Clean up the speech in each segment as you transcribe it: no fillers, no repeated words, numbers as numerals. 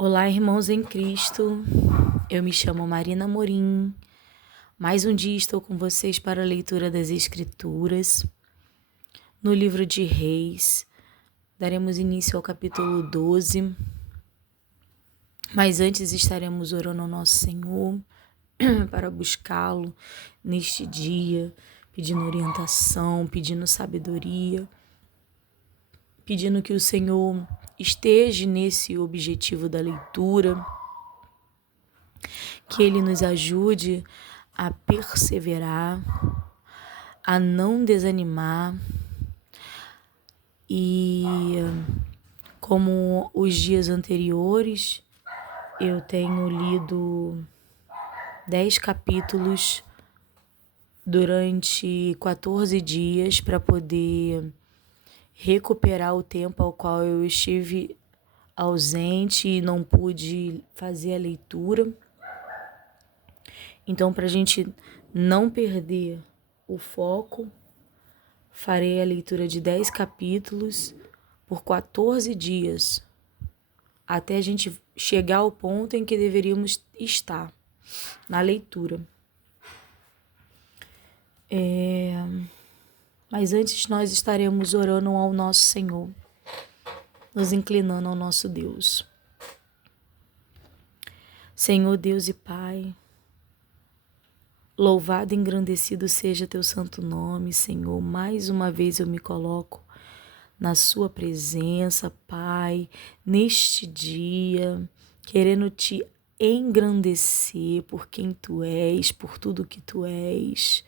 Olá, irmãos em Cristo. Eu me chamo Marina Morim. Mais um dia estou com vocês para a leitura das Escrituras. No livro de Reis, daremos início ao capítulo 12. Mas antes estaremos orando ao nosso Senhor para buscá-lo neste dia, pedindo orientação, pedindo sabedoria, pedindo que o Senhor esteja nesse objetivo da leitura, que Ele nos ajude a perseverar, a não desanimar e, como os dias anteriores, eu tenho lido 10 capítulos durante 14 dias para poder recuperar o tempo ao qual eu estive ausente e não pude fazer a leitura. Então, para a gente não perder o foco, farei a leitura de 10 capítulos por 14 dias, até a gente chegar ao ponto em que deveríamos estar na leitura. Mas antes nós estaremos orando ao nosso Senhor, nos inclinando ao nosso Deus. Senhor Deus e Pai, louvado e engrandecido seja teu santo nome, Senhor. Mais uma vez eu me coloco na sua presença, Pai, neste dia, querendo te engrandecer por quem tu és, por tudo que tu és,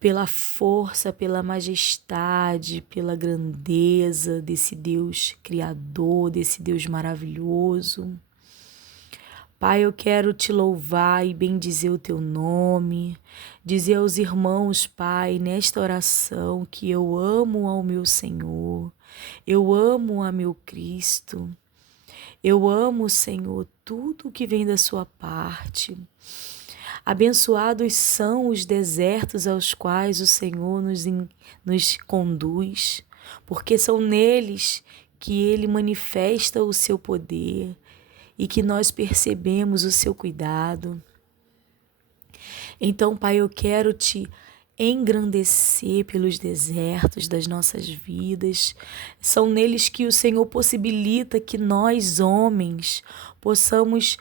pela força, pela majestade, pela grandeza desse Deus criador, desse Deus maravilhoso. Pai, eu quero te louvar e bendizer o teu nome, dizer aos irmãos, Pai, nesta oração que eu amo ao meu Senhor, eu amo a meu Cristo, eu amo, Senhor, tudo que vem da sua parte. Abençoados são os desertos aos quais o Senhor nos conduz, porque são neles que Ele manifesta o seu poder e que nós percebemos o seu cuidado. Então, Pai, eu quero te engrandecer pelos desertos das nossas vidas. São neles que o Senhor possibilita que nós, homens, possamos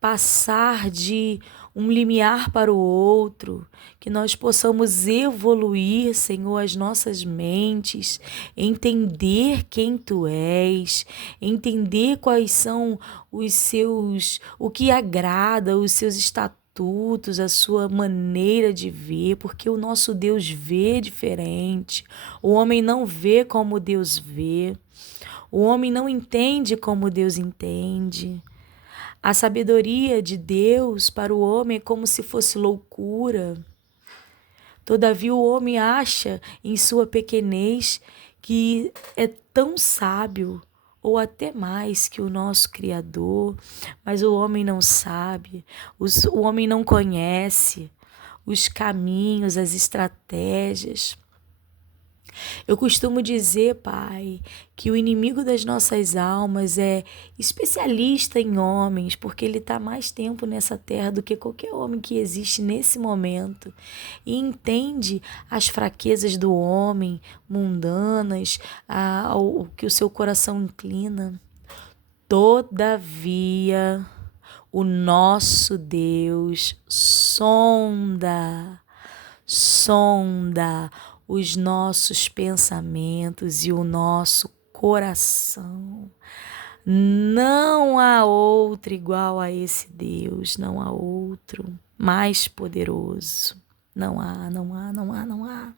passar de um limiar para o outro, que nós possamos evoluir, Senhor, as nossas mentes, entender quem Tu és, entender quais são o que agrada, os seus estatutos, a sua maneira de ver, porque o nosso Deus vê diferente. O homem não vê como Deus vê. O homem não entende como Deus entende. A sabedoria de Deus para o homem é como se fosse loucura. Todavia o homem acha em sua pequenez que é tão sábio, ou até mais que o nosso Criador, mas o homem não sabe, o homem não conhece os caminhos, as estratégias. Eu costumo dizer, Pai, que o inimigo das nossas almas é especialista em homens, porque ele está mais tempo nessa terra do que qualquer homem que existe nesse momento, e entende as fraquezas do homem, mundanas, ao que o seu coração inclina. Todavia, o nosso Deus sonda os nossos pensamentos e o nosso coração. Não há outro igual a esse Deus, não há outro mais poderoso. Não há, não há, não há, não há.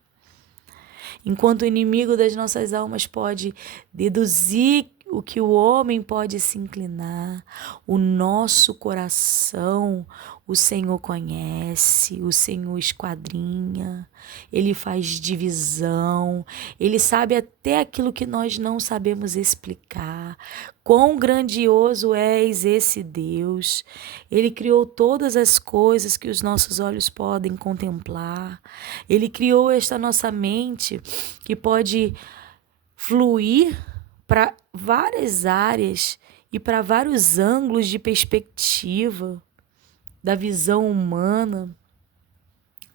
Enquanto o inimigo das nossas almas pode deduzir o que o homem pode se inclinar, o nosso coração, o Senhor conhece, o Senhor esquadrinha, Ele faz divisão, Ele sabe até aquilo que nós não sabemos explicar. Quão grandioso és esse Deus! Ele criou todas as coisas que os nossos olhos podem contemplar. Ele criou esta nossa mente que pode fluir para várias áreas e para vários ângulos de perspectiva da visão humana.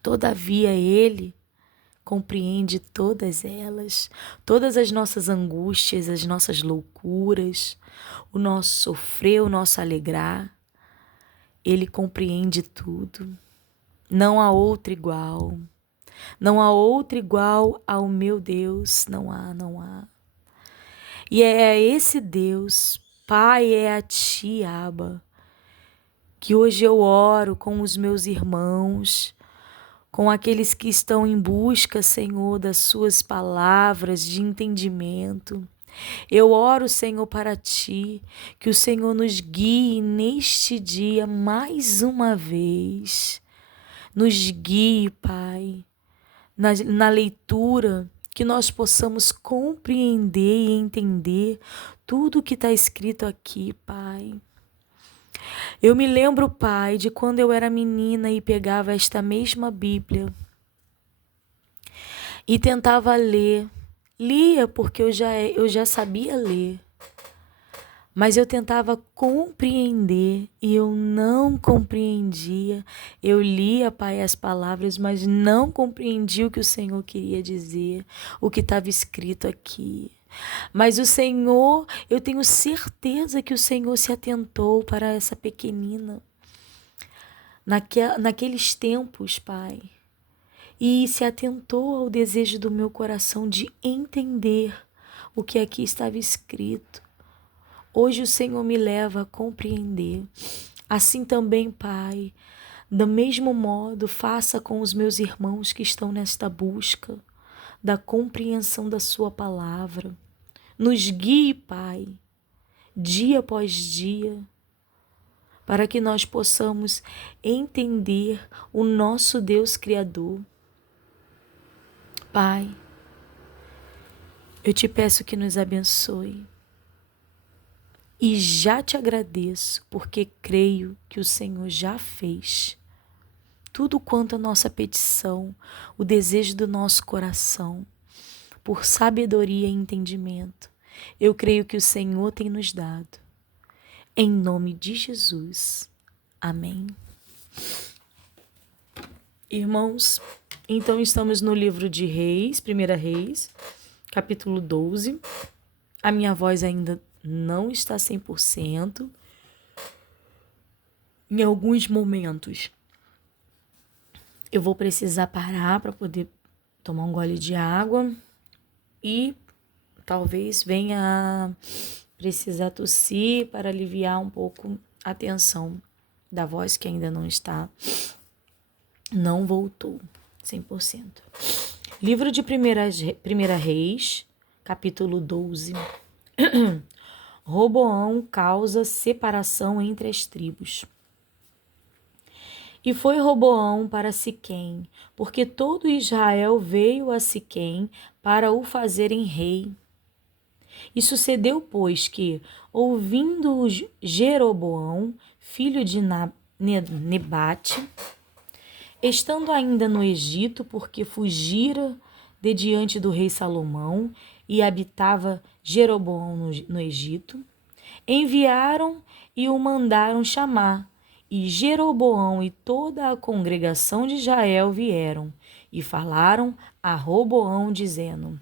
Todavia, Ele compreende todas elas, todas as nossas angústias, as nossas loucuras, o nosso sofrer, o nosso alegrar. Ele compreende tudo. Não há outro igual. Não há outro igual ao meu Deus. Não há, não há. E é a esse Deus, Pai, é a Ti, Abba, que hoje eu oro com os meus irmãos, com aqueles que estão em busca, Senhor, das Suas palavras de entendimento. Eu oro, Senhor, para Ti, que o Senhor nos guie neste dia mais uma vez. Nos guie, Pai, na leitura, que nós possamos compreender e entender tudo o que está escrito aqui, Pai. Eu me lembro, Pai, de quando eu era menina e pegava esta mesma Bíblia e tentava ler. Lia porque eu já sabia ler, mas eu tentava compreender e eu não compreendia. Eu lia, Pai, as palavras, mas não compreendia o que o Senhor queria dizer, o que estava escrito aqui. Mas o Senhor, eu tenho certeza que o Senhor se atentou para essa pequenina naqueles tempos, Pai, e se atentou ao desejo do meu coração de entender o que aqui estava escrito. Hoje o Senhor me leva a compreender. Assim também, Pai, do mesmo modo, faça com os meus irmãos que estão nesta busca da compreensão da Sua palavra. Nos guie, Pai, dia após dia, para que nós possamos entender o nosso Deus Criador. Pai, eu te peço que nos abençoe. E já te agradeço, porque creio que o Senhor já fez tudo quanto a nossa petição, o desejo do nosso coração, por sabedoria e entendimento. Eu creio que o Senhor tem nos dado. Em nome de Jesus. Amém. Irmãos, então estamos no livro de Reis, 1 Reis, capítulo 12. A minha voz ainda não está 100%. Em alguns momentos eu vou precisar parar para poder tomar um gole de água e talvez venha a precisar tossir para aliviar um pouco a tensão da voz que ainda não voltou 100%. Livro de 1 Reis, capítulo 12. Roboão causa separação entre as tribos. E foi Roboão para Siquém, porque todo Israel veio a Siquém para o fazerem rei. E sucedeu, pois, que, ouvindo Jeroboão, filho de Nebate, estando ainda no Egito, porque fugira de diante do rei Salomão, e habitava Jeroboão no Egito, enviaram e o mandaram chamar. E Jeroboão e toda a congregação de Israel vieram e falaram a Roboão, dizendo: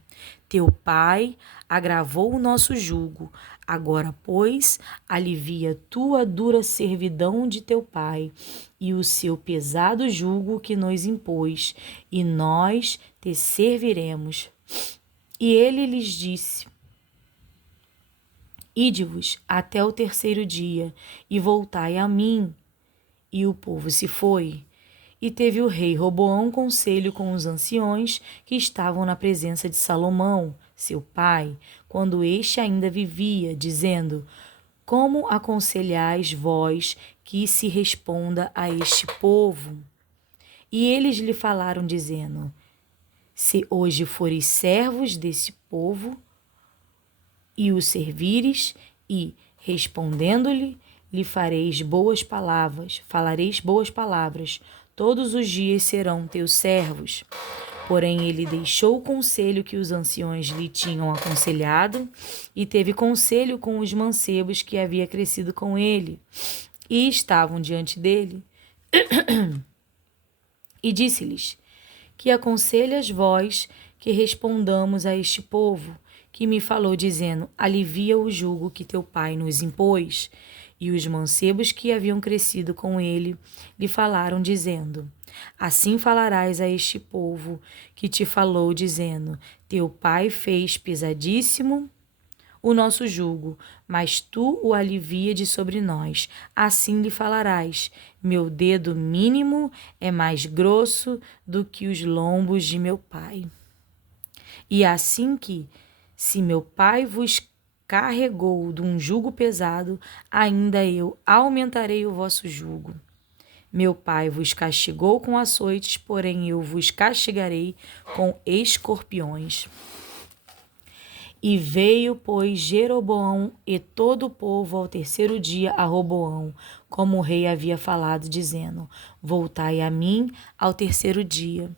Teu pai agravou o nosso jugo. Agora, pois, alivia tua dura servidão de teu pai e o seu pesado jugo que nos impôs, e nós te serviremos. E ele lhes disse: Ide-vos até o terceiro dia, e voltai a mim. E o povo se foi. E teve o rei Roboão conselho com os anciões que estavam na presença de Salomão, seu pai, quando este ainda vivia, dizendo: Como aconselhais vós que se responda a este povo? E eles lhe falaram, dizendo: Se hoje fores servos desse povo e o servires, e, respondendo-lhe, lhe falareis boas palavras, todos os dias serão teus servos. Porém, ele deixou o conselho que os anciões lhe tinham aconselhado e teve conselho com os mancebos que havia crescido com ele e estavam diante dele. E disse-lhes: Que aconselhas vós que respondamos a este povo, que me falou, dizendo: Alivia o jugo que teu pai nos impôs? E os mancebos que haviam crescido com ele lhe falaram, dizendo: Assim falarás a este povo que te falou, dizendo: Teu pai fez pesadíssimo o nosso jugo, mas tu o alivia de sobre nós. Assim lhe falarás: Meu dedo mínimo é mais grosso do que os lombos de meu pai. E assim que, se meu pai vos carregou de um jugo pesado, ainda eu aumentarei o vosso jugo. Meu pai vos castigou com açoites, porém eu vos castigarei com escorpiões. E veio, pois, Jeroboão e todo o povo ao terceiro dia a Roboão, como o rei havia falado, dizendo: Voltai a mim ao terceiro dia.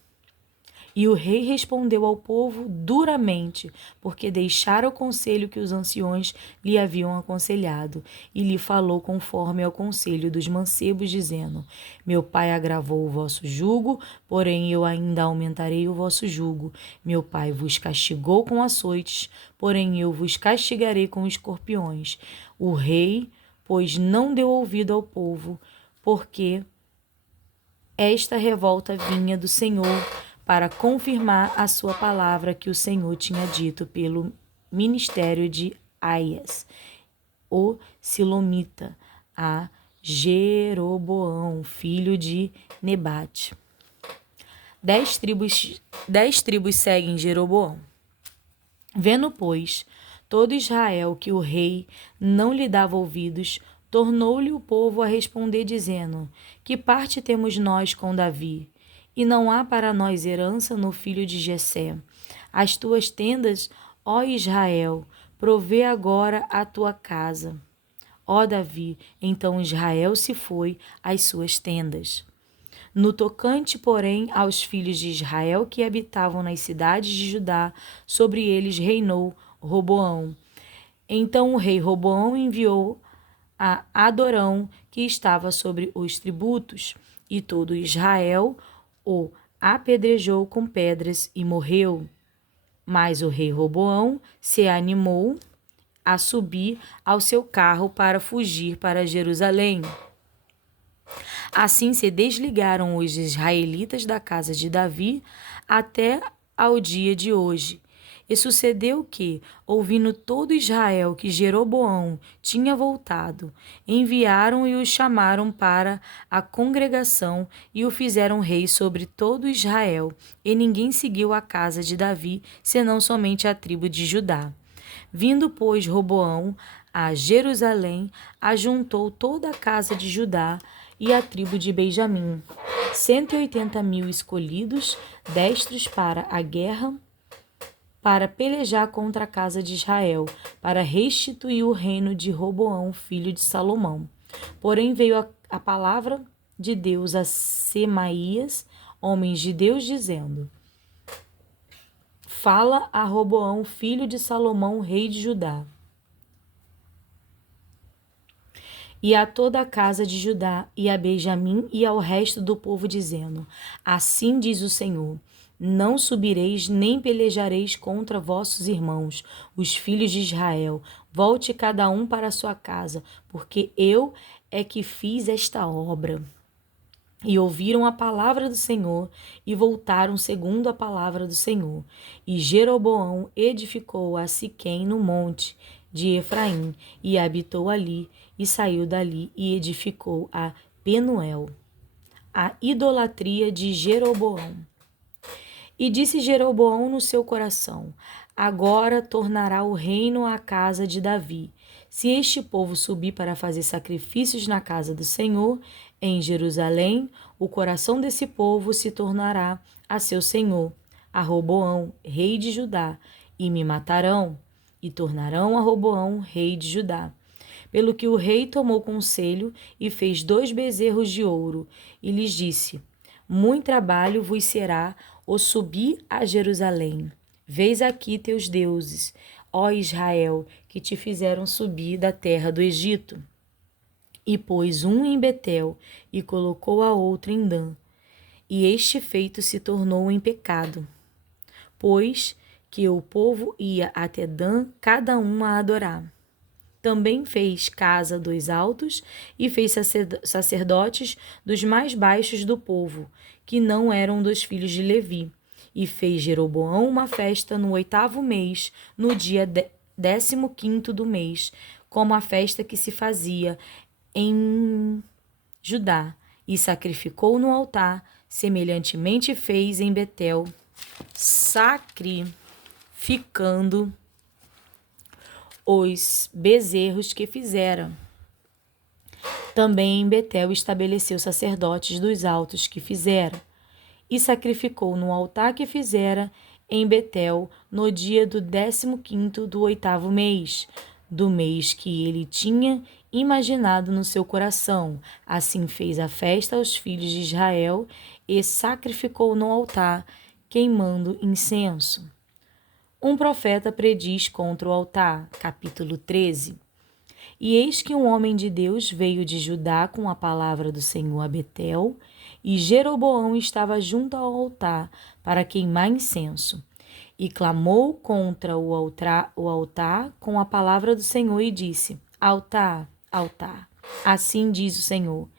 E o rei respondeu ao povo duramente, porque deixara o conselho que os anciões lhe haviam aconselhado, e lhe falou conforme ao conselho dos mancebos, dizendo: Meu pai agravou o vosso jugo, porém eu ainda aumentarei o vosso jugo. Meu pai vos castigou com açoites, porém eu vos castigarei com escorpiões. O rei, pois, não deu ouvido ao povo, porque esta revolta vinha do Senhor, para confirmar a sua palavra que o Senhor tinha dito pelo ministério de Aias, o Silomita, a Jeroboão, filho de Nebate. 10 tribos seguem Jeroboão. Vendo, pois, todo Israel que o rei não lhe dava ouvidos, tornou-lhe o povo a responder, dizendo: Que parte temos nós com Davi? E não há para nós herança no filho de Jessé. As tuas tendas, ó Israel, provê agora a tua casa. Ó Davi, então Israel se foi às suas tendas. No tocante, porém, aos filhos de Israel que habitavam nas cidades de Judá, sobre eles reinou Roboão. Então o rei Roboão enviou a Adorão, que estava sobre os tributos, e todo Israel o apedrejou com pedras e morreu. Mas o rei Roboão se animou a subir ao seu carro para fugir para Jerusalém. Assim se desligaram os israelitas da casa de Davi até ao dia de hoje. E sucedeu que, ouvindo todo Israel que Jeroboão tinha voltado, enviaram e o chamaram para a congregação e o fizeram rei sobre todo Israel. E ninguém seguiu a casa de Davi, senão somente a tribo de Judá. Vindo, pois, Roboão a Jerusalém, ajuntou toda a casa de Judá e a tribo de Benjamim, 180.000 escolhidos, destros para a guerra, para pelejar contra a casa de Israel, para restituir o reino de Roboão, filho de Salomão. Porém veio a palavra de Deus a Semaías, homens de Deus, dizendo: Fala a Roboão, filho de Salomão, rei de Judá, e a toda a casa de Judá, e a Benjamim, e ao resto do povo, dizendo: Assim diz o Senhor: Não subireis, nem pelejareis contra vossos irmãos, os filhos de Israel. Volte cada um para a sua casa, porque eu é que fiz esta obra. E ouviram a palavra do Senhor, e voltaram segundo a palavra do Senhor. E Jeroboão edificou a Siquém no monte de Efraim, e habitou ali, e saiu dali, e edificou a Penuel. A idolatria de Jeroboão. E disse Jeroboão no seu coração: Agora tornará o reino à casa de Davi. Se este povo subir para fazer sacrifícios na casa do Senhor, em Jerusalém, o coração desse povo se tornará a seu senhor, a Roboão, rei de Judá, e me matarão, e tornarão a Roboão, rei de Judá. Pelo que o rei tomou conselho e fez 2 bezerros de ouro, e lhes disse: Muito trabalho vos será ou subi a Jerusalém. Vês aqui teus deuses, ó Israel, que te fizeram subir da terra do Egito. E pôs um em Betel e colocou a outro em Dan. E este feito se tornou em pecado, pois que o povo ia até Dan, cada um a adorar. Também fez casa dos altos e fez sacerdotes dos mais baixos do povo, que não eram dos filhos de Levi. E fez Jeroboão uma festa no 8º mês, no dia 15º do mês, como a festa que se fazia em Judá, e sacrificou no altar, semelhantemente fez em Betel, sacrificando os bezerros que fizera. Também em Betel estabeleceu sacerdotes dos altos que fizera, e sacrificou no altar que fizera em Betel no dia do 15º do 8º mês, do mês que ele tinha imaginado no seu coração. Assim fez a festa aos filhos de Israel e sacrificou no altar, queimando incenso. Um profeta prediz contra o altar. Capítulo 13. E eis que um homem de Deus veio de Judá com a palavra do Senhor a Betel, e Jeroboão estava junto ao altar para queimar incenso. E clamou contra o altar com a palavra do Senhor e disse: Altar, altar, assim diz o Senhor: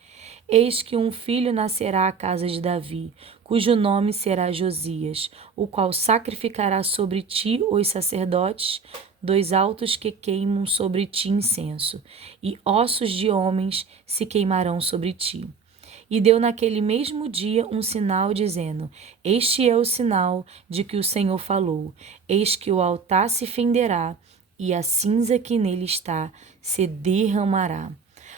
eis que um filho nascerá à casa de Davi, cujo nome será Josias, o qual sacrificará sobre ti os sacerdotes dos altos que queimam sobre ti incenso, e ossos de homens se queimarão sobre ti. E deu naquele mesmo dia um sinal, dizendo: Este é o sinal de que o Senhor falou: eis que o altar se fenderá, e a cinza que nele está se derramará.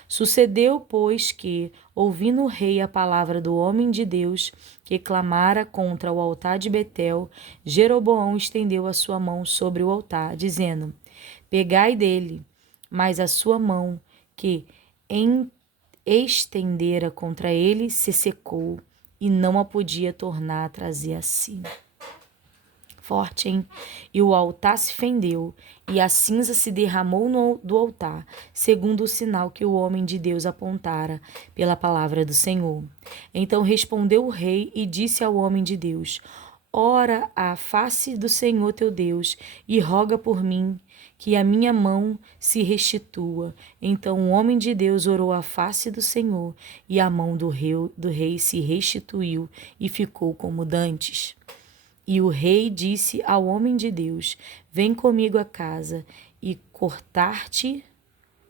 Sucedeu, pois, que, ouvindo o rei a palavra do homem de Deus, que clamara contra o altar de Betel, Jeroboão estendeu a sua mão sobre o altar, dizendo: Pegai dele. Mas a sua mão, que estendera contra ele, se secou, e não a podia tornar a trazer a si. Forte, hein? E o altar se fendeu, e a cinza se derramou do altar, segundo o sinal que o homem de Deus apontara pela palavra do Senhor. Então respondeu o rei e disse ao homem de Deus: Ora à face do Senhor teu Deus, e roga por mim, que a minha mão se restitua. Então o homem de Deus orou à face do Senhor, e a mão do rei se restituiu, e ficou como dantes. E o rei disse ao homem de Deus: Vem comigo a casa, e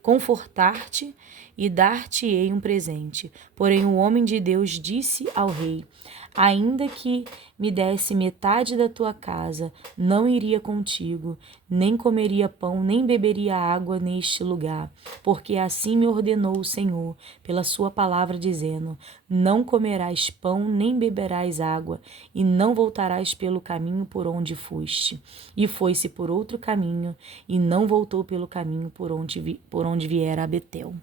confortar-te e dar-te-ei um presente. Porém o homem de Deus disse ao rei: Ainda que me desse metade da tua casa, não iria contigo, nem comeria pão, nem beberia água neste lugar, porque assim me ordenou o Senhor, pela sua palavra, dizendo: Não comerás pão, nem beberás água, e não voltarás pelo caminho por onde foste. E foi-se por outro caminho, e não voltou pelo caminho por onde viera a Betel.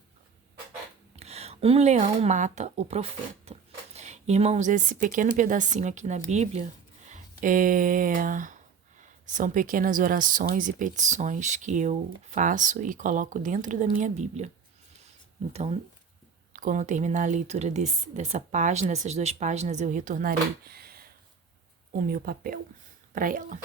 Um leão mata o profeta. Irmãos, esse pequeno pedacinho aqui na Bíblia são pequenas orações e petições que eu faço e coloco dentro da minha Bíblia. Então, quando eu terminar a leitura dessa página, dessas 2 páginas, eu retornarei o meu papel para ela.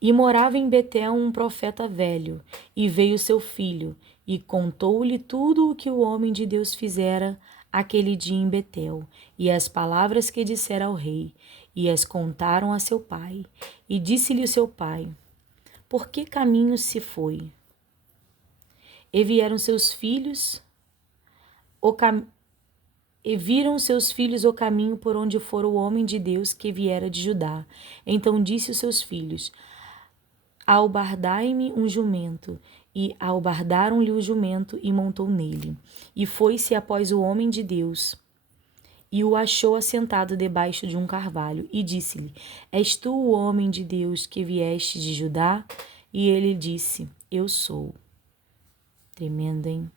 E morava em Betel um profeta velho, e veio seu filho, e contou-lhe tudo o que o homem de Deus fizera aquele dia em Betel, e as palavras que dissera ao rei, e as contaram a seu pai. E disse-lhe o seu pai: Por que caminho se foi? E vieram seus filhos E viram seus filhos o caminho por onde fora o homem de Deus que viera de Judá. Então disse os seus filhos: Albardai-me um jumento. E albardaram-lhe o jumento e montou nele. E foi-se após o homem de Deus, e o achou assentado debaixo de um carvalho, e disse-lhe: És tu o homem de Deus que vieste de Judá? E ele disse: Eu sou. Tremendo, hein?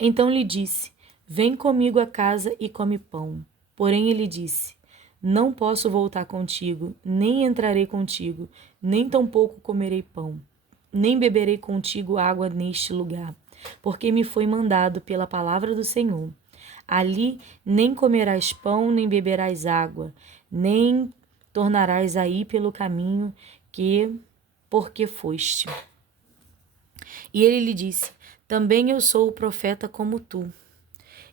Então lhe disse: vem comigo à casa e come pão. Porém ele disse, não posso voltar contigo, nem entrarei contigo, nem tampouco comerei pão, nem beberei contigo água neste lugar, porque me foi mandado pela palavra do Senhor. Ali nem comerás pão, nem beberás água, nem tornarás aí pelo caminho porque foste. E ele lhe disse, também eu sou o profeta como tu.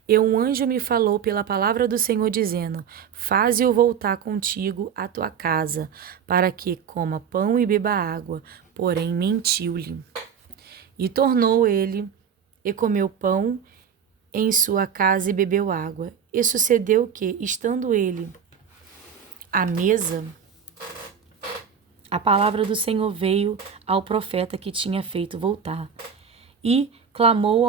E um anjo me falou pela palavra do Senhor, dizendo, faze-o voltar contigo à tua casa, para que coma pão e beba água. Porém mentiu-lhe. E tornou ele, e comeu pão em sua casa e bebeu água. E sucedeu que, estando ele à mesa, a palavra do Senhor veio ao profeta que tinha feito voltar. E clamou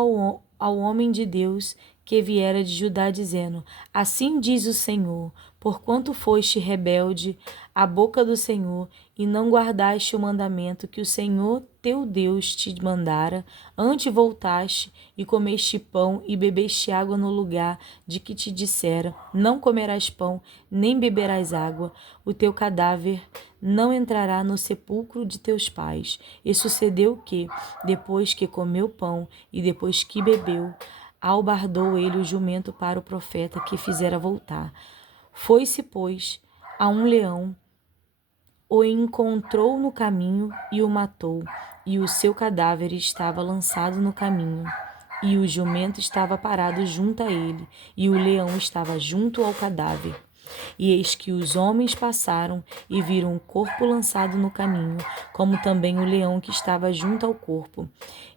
ao homem de Deus que viera de Judá, dizendo, assim diz o Senhor, porquanto foste rebelde à boca do Senhor, e não guardaste o mandamento que o Senhor teu Deus te mandara, antes voltaste e comeste pão e bebeste água no lugar de que te dissera, não comerás pão, nem beberás água, o teu cadáver não entrará no sepulcro de teus pais. E sucedeu que, depois que comeu pão e depois que bebeu, albardou ele o jumento para o profeta que fizera voltar. Foi-se, pois, a um leão, o encontrou no caminho e o matou, e o seu cadáver estava lançado no caminho. E o jumento estava parado junto a ele, e o leão estava junto ao cadáver. E eis que os homens passaram e viram o corpo lançado no caminho, como também o leão que estava junto ao corpo.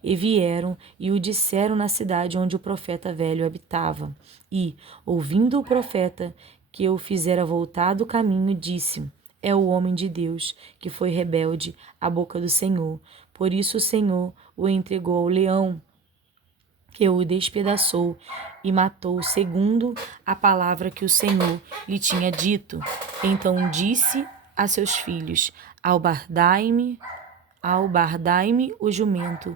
E vieram e o disseram na cidade onde o profeta velho habitava. E, ouvindo o profeta que o fizera voltar do caminho, disse, é o homem de Deus, que foi rebelde à boca do Senhor. Por isso o Senhor o entregou ao leão, que o despedaçou e matou, segundo a palavra que o Senhor lhe tinha dito. Então disse a seus filhos, albardai-me o jumento.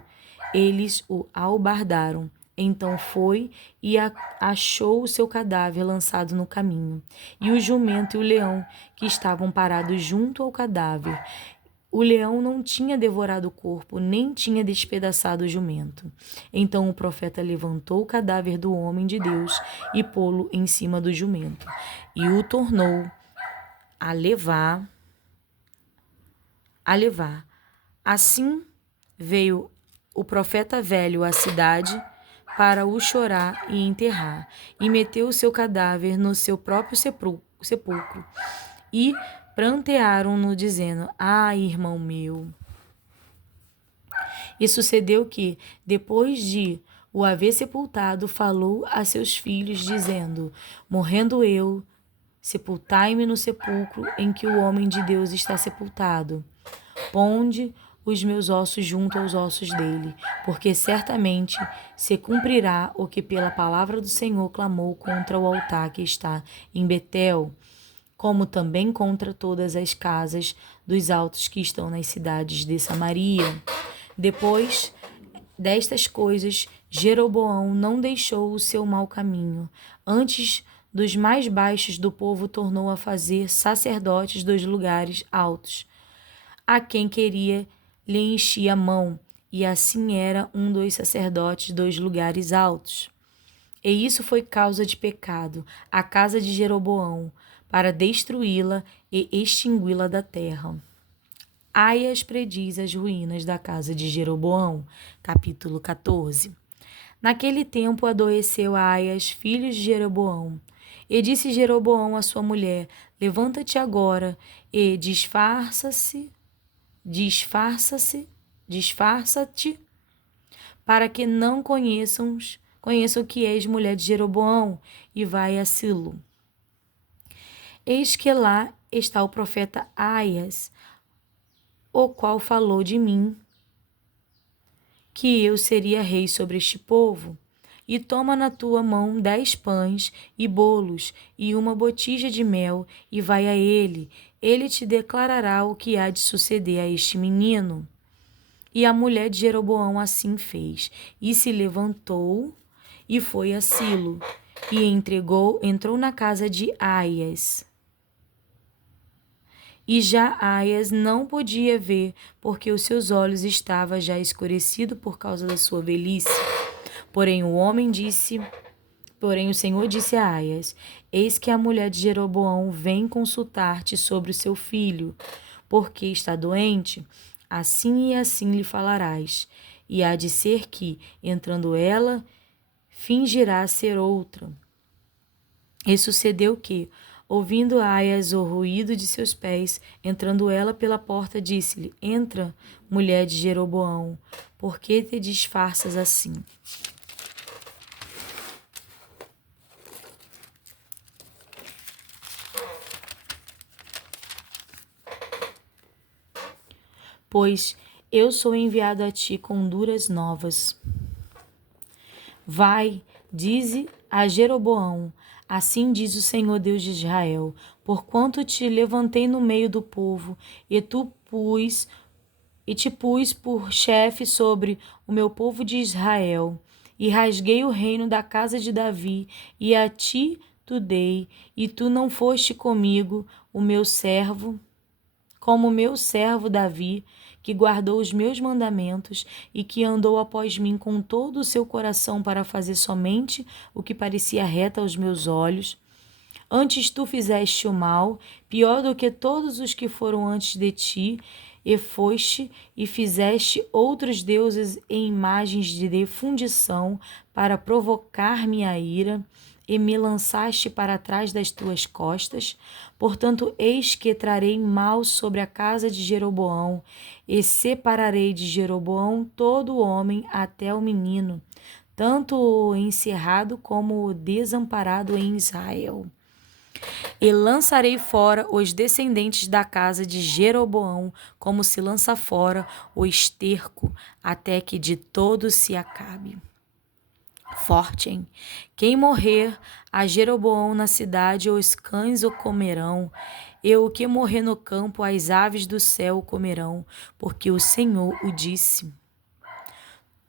Eles o albardaram. Então foi e achou o seu cadáver lançado no caminho, e o jumento e o leão que estavam parados junto ao cadáver. O leão não tinha devorado o corpo, nem tinha despedaçado o jumento. Então o profeta levantou o cadáver do homem de Deus e pô-lo em cima do jumento, e o tornou a levar. Assim veio o profeta velho à cidade para o chorar e enterrar, e meteu o seu cadáver no seu próprio sepulcro. E prantearam-no, dizendo, irmão meu. E sucedeu que, depois de o haver sepultado, falou a seus filhos, dizendo, morrendo eu, sepultai-me no sepulcro em que o homem de Deus está sepultado. Ponde os meus ossos junto aos ossos dele, porque certamente se cumprirá o que pela palavra do Senhor clamou contra o altar que está em Betel, como também contra todas as casas dos altos que estão nas cidades de Samaria. Depois destas coisas, Jeroboão não deixou o seu mau caminho. Antes, dos mais baixos do povo tornou a fazer sacerdotes dos lugares altos, a quem queria lhe enchia a mão, e assim era um dos sacerdotes dos lugares altos. E isso foi causa de pecado, a casa de Jeroboão, para destruí-la e extingui-la da terra. Aias prediz as ruínas da casa de Jeroboão. Capítulo 14. Naquele tempo adoeceu Aias, filho de Jeroboão. E disse Jeroboão à sua mulher, levanta-te agora e disfarça-te, para que não conheçam que és mulher de Jeroboão, e vai a Silo. Eis que lá está o profeta Aias, o qual falou de mim, que eu seria rei sobre este povo. E toma na tua mão 10 pães e bolos e uma botija de mel, e vai a ele. Ele te declarará o que há de suceder a este menino. E a mulher de Jeroboão assim fez, e se levantou e foi a Silo, e entrou na casa de Aias. E já Aias não podia ver, porque os seus olhos estavam já escurecidos por causa da sua velhice. Porém o Senhor disse a Aias: Eis que a mulher de Jeroboão vem consultar-te sobre o seu filho, porque está doente. Assim e assim lhe falarás. E há de ser que, entrando ela, fingirá ser outra. E sucedeu que, ouvindo Aias o ruído de seus pés, entrando ela pela porta, disse-lhe: Entra, mulher de Jeroboão, por que te disfarças assim? Pois eu sou enviado a ti com duras novas. Vai, dize a Jeroboão: assim diz o Senhor Deus de Israel: porquanto te levantei no meio do povo, e te pus por chefe sobre o meu povo de Israel, e rasguei o reino da casa de Davi, e a ti tu dei, e tu não foste comigo, como o meu servo Davi, que guardou os meus mandamentos e que andou após mim com todo o seu coração para fazer somente o que parecia reto aos meus olhos. Antes tu fizeste o mal, pior do que todos os que foram antes de ti, e foste e fizeste outros deuses em imagens de fundição para provocar minha ira, e me lançaste para trás das tuas costas. Portanto, eis que trarei mal sobre a casa de Jeroboão, e separarei de Jeroboão todo o homem até o menino, tanto o encerrado como o desamparado em Israel. E lançarei fora os descendentes da casa de Jeroboão, como se lança fora o esterco, até que de todo se acabe. Forte, hein? Quem morrer a Jeroboão na cidade, os cães o comerão, e o que morrer no campo, as aves do céu o comerão, porque o Senhor o disse.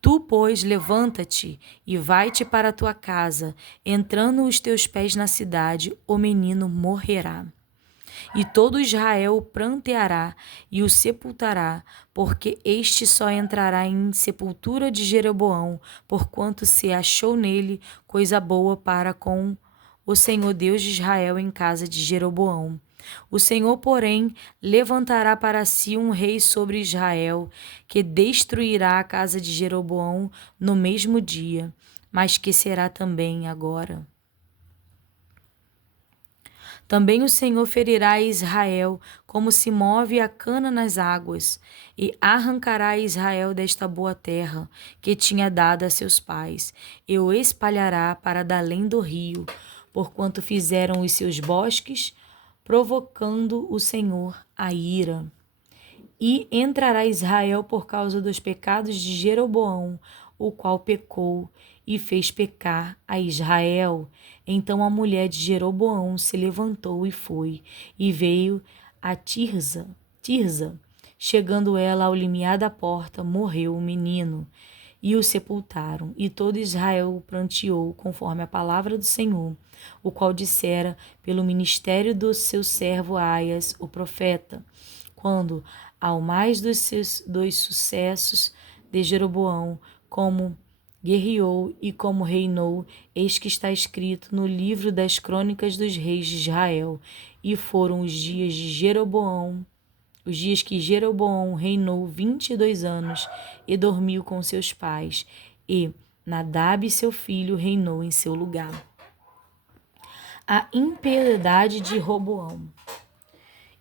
Tu, pois, levanta-te e vai-te para a tua casa. Entrando os teus pés na cidade, o menino morrerá. E todo Israel o pranteará e o sepultará, porque este só entrará em sepultura de Jeroboão, porquanto se achou nele coisa boa para com o Senhor Deus de Israel em casa de Jeroboão. O Senhor, porém, levantará para si um rei sobre Israel, que destruirá a casa de Jeroboão no mesmo dia, mas que será também agora. Também o Senhor ferirá Israel, como se move a cana nas águas, e arrancará Israel desta boa terra, que tinha dado a seus pais, e o espalhará para além do rio, porquanto fizeram os seus bosques, provocando o Senhor a ira. E entrará Israel por causa dos pecados de Jeroboão, o qual pecou e fez pecar a Israel. Então a mulher de Jeroboão se levantou e foi, e veio a Tirza. Chegando ela ao limiar da porta, morreu o menino, e o sepultaram. E todo Israel o pranteou, conforme a palavra do Senhor, o qual dissera pelo ministério do seu servo Aias, o profeta, quando, ao mais dos sucessos de Jeroboão, como guerreou e como reinou, eis que está escrito no livro das crônicas dos reis de Israel. E foram os dias de Jeroboão, os dias que Jeroboão reinou 22 anos e dormiu com seus pais, e Nadab, seu filho, reinou em seu lugar. A impiedade de Roboão.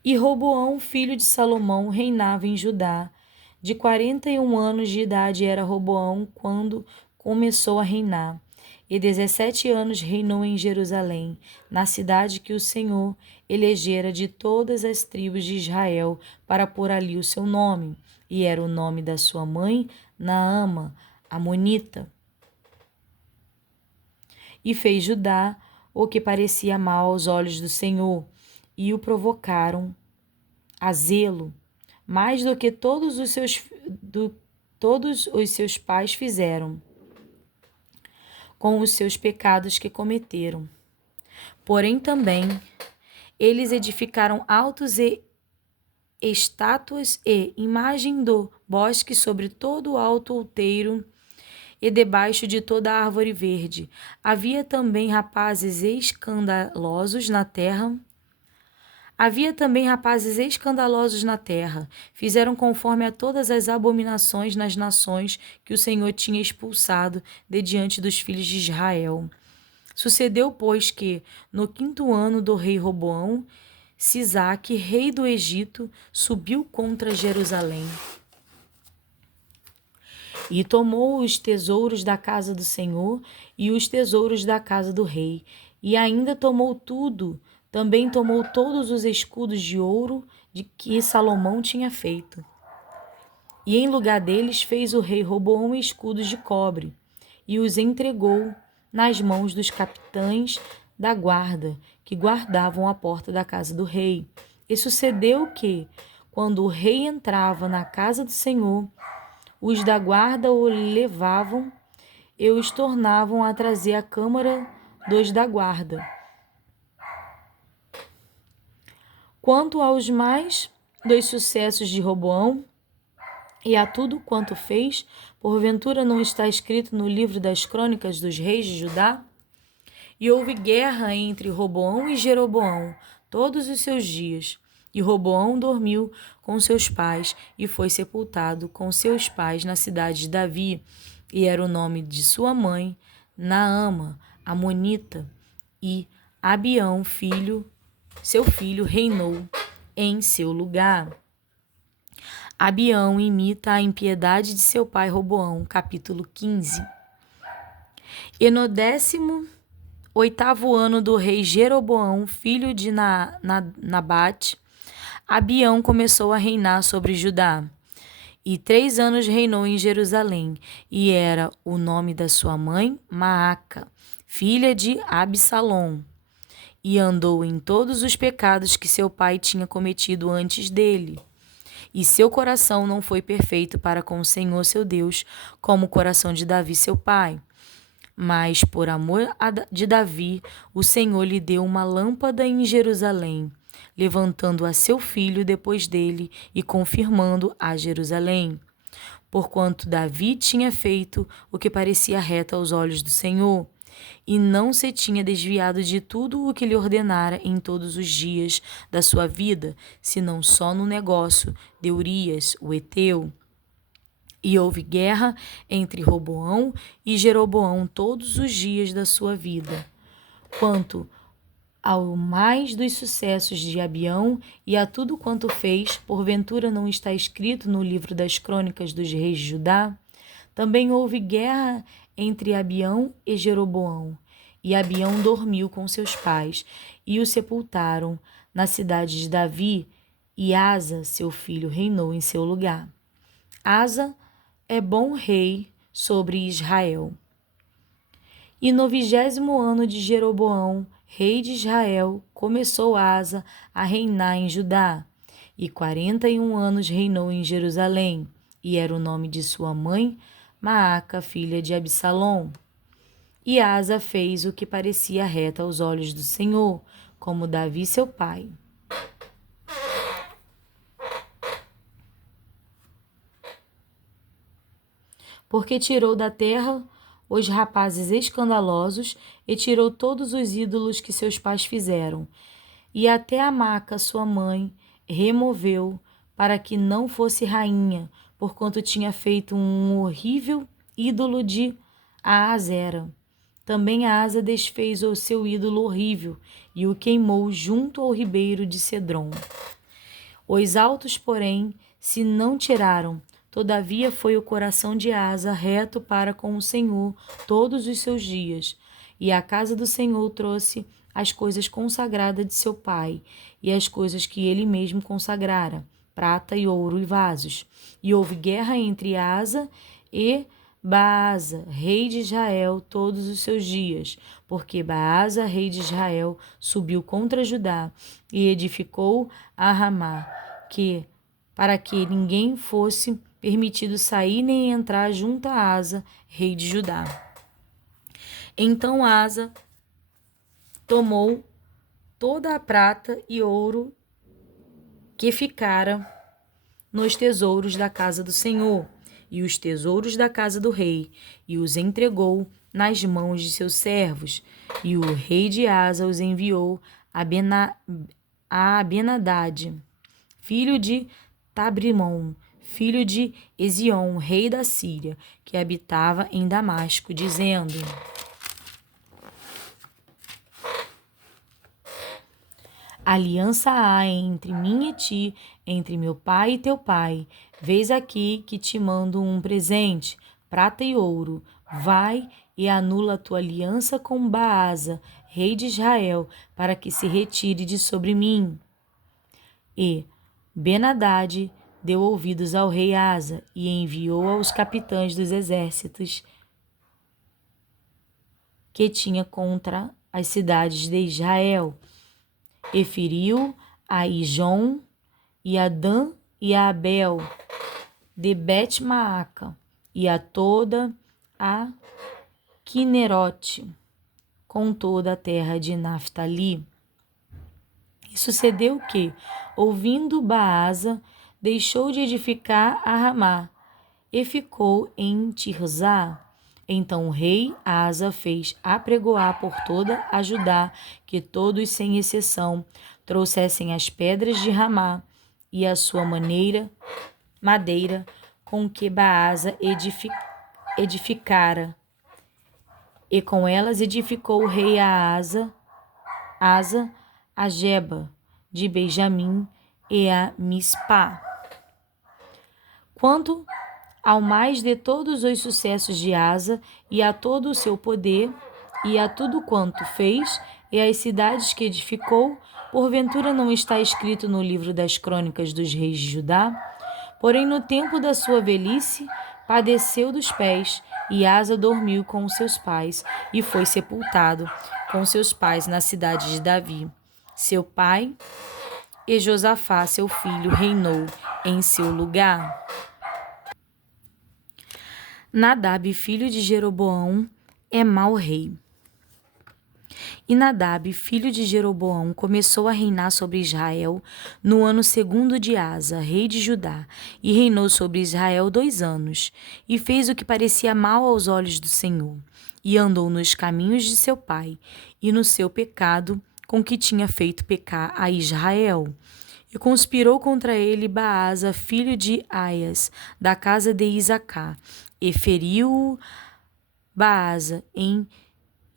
E Roboão, filho de Salomão, reinava em Judá. De 41 anos de idade era Roboão quando começou a reinar. E 17 anos reinou em Jerusalém, na cidade que o Senhor elegera de todas as tribos de Israel para pôr ali o seu nome. E era o nome da sua mãe, Naama, amonita. E fez Judá o que parecia mal aos olhos do Senhor, e o provocaram a zelo, mais do que todos os seus pais fizeram. com os seus pecados que cometeram. Porém também eles edificaram altos e estátuas e imagem do bosque sobre todo o alto outeiro e debaixo de toda a árvore verde. Havia também rapazes escandalosos na terra. Fizeram conforme a todas as abominações nas nações que o Senhor tinha expulsado de diante dos filhos de Israel. Sucedeu, pois, que, no 5º ano do rei Roboão, Sisaque, rei do Egito, subiu contra Jerusalém e tomou os tesouros da casa do Senhor e os tesouros da casa do rei, e ainda tomou tudo. Também tomou todos os escudos de ouro de que Salomão tinha feito. E em lugar deles fez o rei Roboão escudos de cobre, e os entregou nas mãos dos capitães da guarda, que guardavam a porta da casa do rei. E sucedeu que, quando o rei entrava na casa do Senhor, os da guarda o levavam e os tornavam a trazer à câmara dos da guarda. Quanto aos mais dos sucessos de Roboão e a tudo quanto fez, porventura não está escrito no livro das crônicas dos reis de Judá? E houve guerra entre Roboão e Jeroboão todos os seus dias. E Roboão dormiu com seus pais e foi sepultado com seus pais na cidade de Davi. E era o nome de sua mãe, Naama, amonita. E Abião, seu filho, reinou em seu lugar. Abião imita a impiedade de seu pai Roboão, capítulo 15. E no 18º ano do rei Jeroboão, filho de Nabate, Abião começou a reinar sobre Judá. E 3 anos reinou em Jerusalém, e era o nome da sua mãe Maaca, filha de Absalom. E andou em todos os pecados que seu pai tinha cometido antes dele. E seu coração não foi perfeito para com o Senhor seu Deus, como o coração de Davi seu pai. Mas, por amor de Davi, o Senhor lhe deu uma lâmpada em Jerusalém, levantando a seu filho depois dele e confirmando a Jerusalém. Porquanto Davi tinha feito o que parecia reto aos olhos do Senhor, e não se tinha desviado de tudo o que lhe ordenara em todos os dias da sua vida, senão só no negócio de Urias, o heteu. E houve guerra entre Roboão e Jeroboão todos os dias da sua vida. Quanto ao mais dos sucessos de Abião e a tudo quanto fez, porventura não está escrito no livro das crônicas dos reis de Judá? Também houve guerra entre Abião e Jeroboão. E Abião dormiu com seus pais, e o sepultaram na cidade de Davi, e Asa, seu filho, reinou em seu lugar. Asa é bom rei sobre Israel. E no 20º ano de Jeroboão, rei de Israel, começou Asa a reinar em Judá, e 41 anos reinou em Jerusalém, e era o nome de sua mãe, Maaca, filha de Absalom. E Asa fez o que parecia reto aos olhos do Senhor, como Davi seu pai. Porque tirou da terra os rapazes escandalosos e tirou todos os ídolos que seus pais fizeram. E até a Maaca, sua mãe, removeu para que não fosse rainha, porquanto tinha feito um horrível ídolo de Aazera. Também Asa desfez o seu ídolo horrível e o queimou junto ao ribeiro de Cedron. Os altos, porém, se não tiraram. Todavia foi o coração de Asa reto para com o Senhor todos os seus dias. E a casa do Senhor trouxe as coisas consagradas de seu pai, e as coisas que ele mesmo consagrara, prata e ouro e vasos. E houve guerra entre Asa e Baasa, rei de Israel, todos os seus dias, porque Baasa, rei de Israel, subiu contra Judá e edificou a Ramá, para que ninguém fosse permitido sair nem entrar junto a Asa, rei de Judá. Então Asa tomou toda a prata e ouro que ficara nos tesouros da casa do Senhor e os tesouros da casa do rei, e os entregou nas mãos de seus servos. E o rei de Asa os enviou a Abenadade, filho de Tabrimon, filho de Ezion, rei da Síria, que habitava em Damasco, dizendo: aliança há entre mim e ti, entre meu pai e teu pai. Vês aqui que te mando um presente, prata e ouro. Vai e anula a tua aliança com Baasa, rei de Israel, para que se retire de sobre mim. E Ben-Hadad deu ouvidos ao rei Asa e enviou aos capitães dos exércitos que tinha contra as cidades de Israel, e feriu a Ijon e a Dan e a Abel de Bet-Maaca e a toda a Quinerote, com toda a terra de Naftali. E sucedeu que, ouvindo Baasa, deixou de edificar a Ramá e ficou em Tirzá. Então o rei Asa fez apregoar por toda a Judá que todos, sem exceção, trouxessem as pedras de Ramá e a sua madeira com que Baasa edificara. E com elas edificou o rei Asa a Geba de Benjamim e a Mispá. Quanto ao mais de todos os sucessos de Asa, e a todo o seu poder, e a tudo quanto fez, e as cidades que edificou, porventura não está escrito no livro das crônicas dos reis de Judá? Porém, no tempo da sua velhice, padeceu dos pés, e Asa dormiu com seus pais, e foi sepultado com seus pais na cidade de Davi, seu pai, e Josafá, seu filho, reinou em seu lugar. Nadab, filho de Jeroboão, é mau rei. E Nadab, filho de Jeroboão, começou a reinar sobre Israel no ano 2º de Asa, rei de Judá, e reinou sobre Israel 2 anos, e fez o que parecia mal aos olhos do Senhor, e andou nos caminhos de seu pai, e no seu pecado, com que tinha feito pecar a Israel. E conspirou contra ele Baasa, filho de Aias, da casa de Isacar, e feriu Baasa em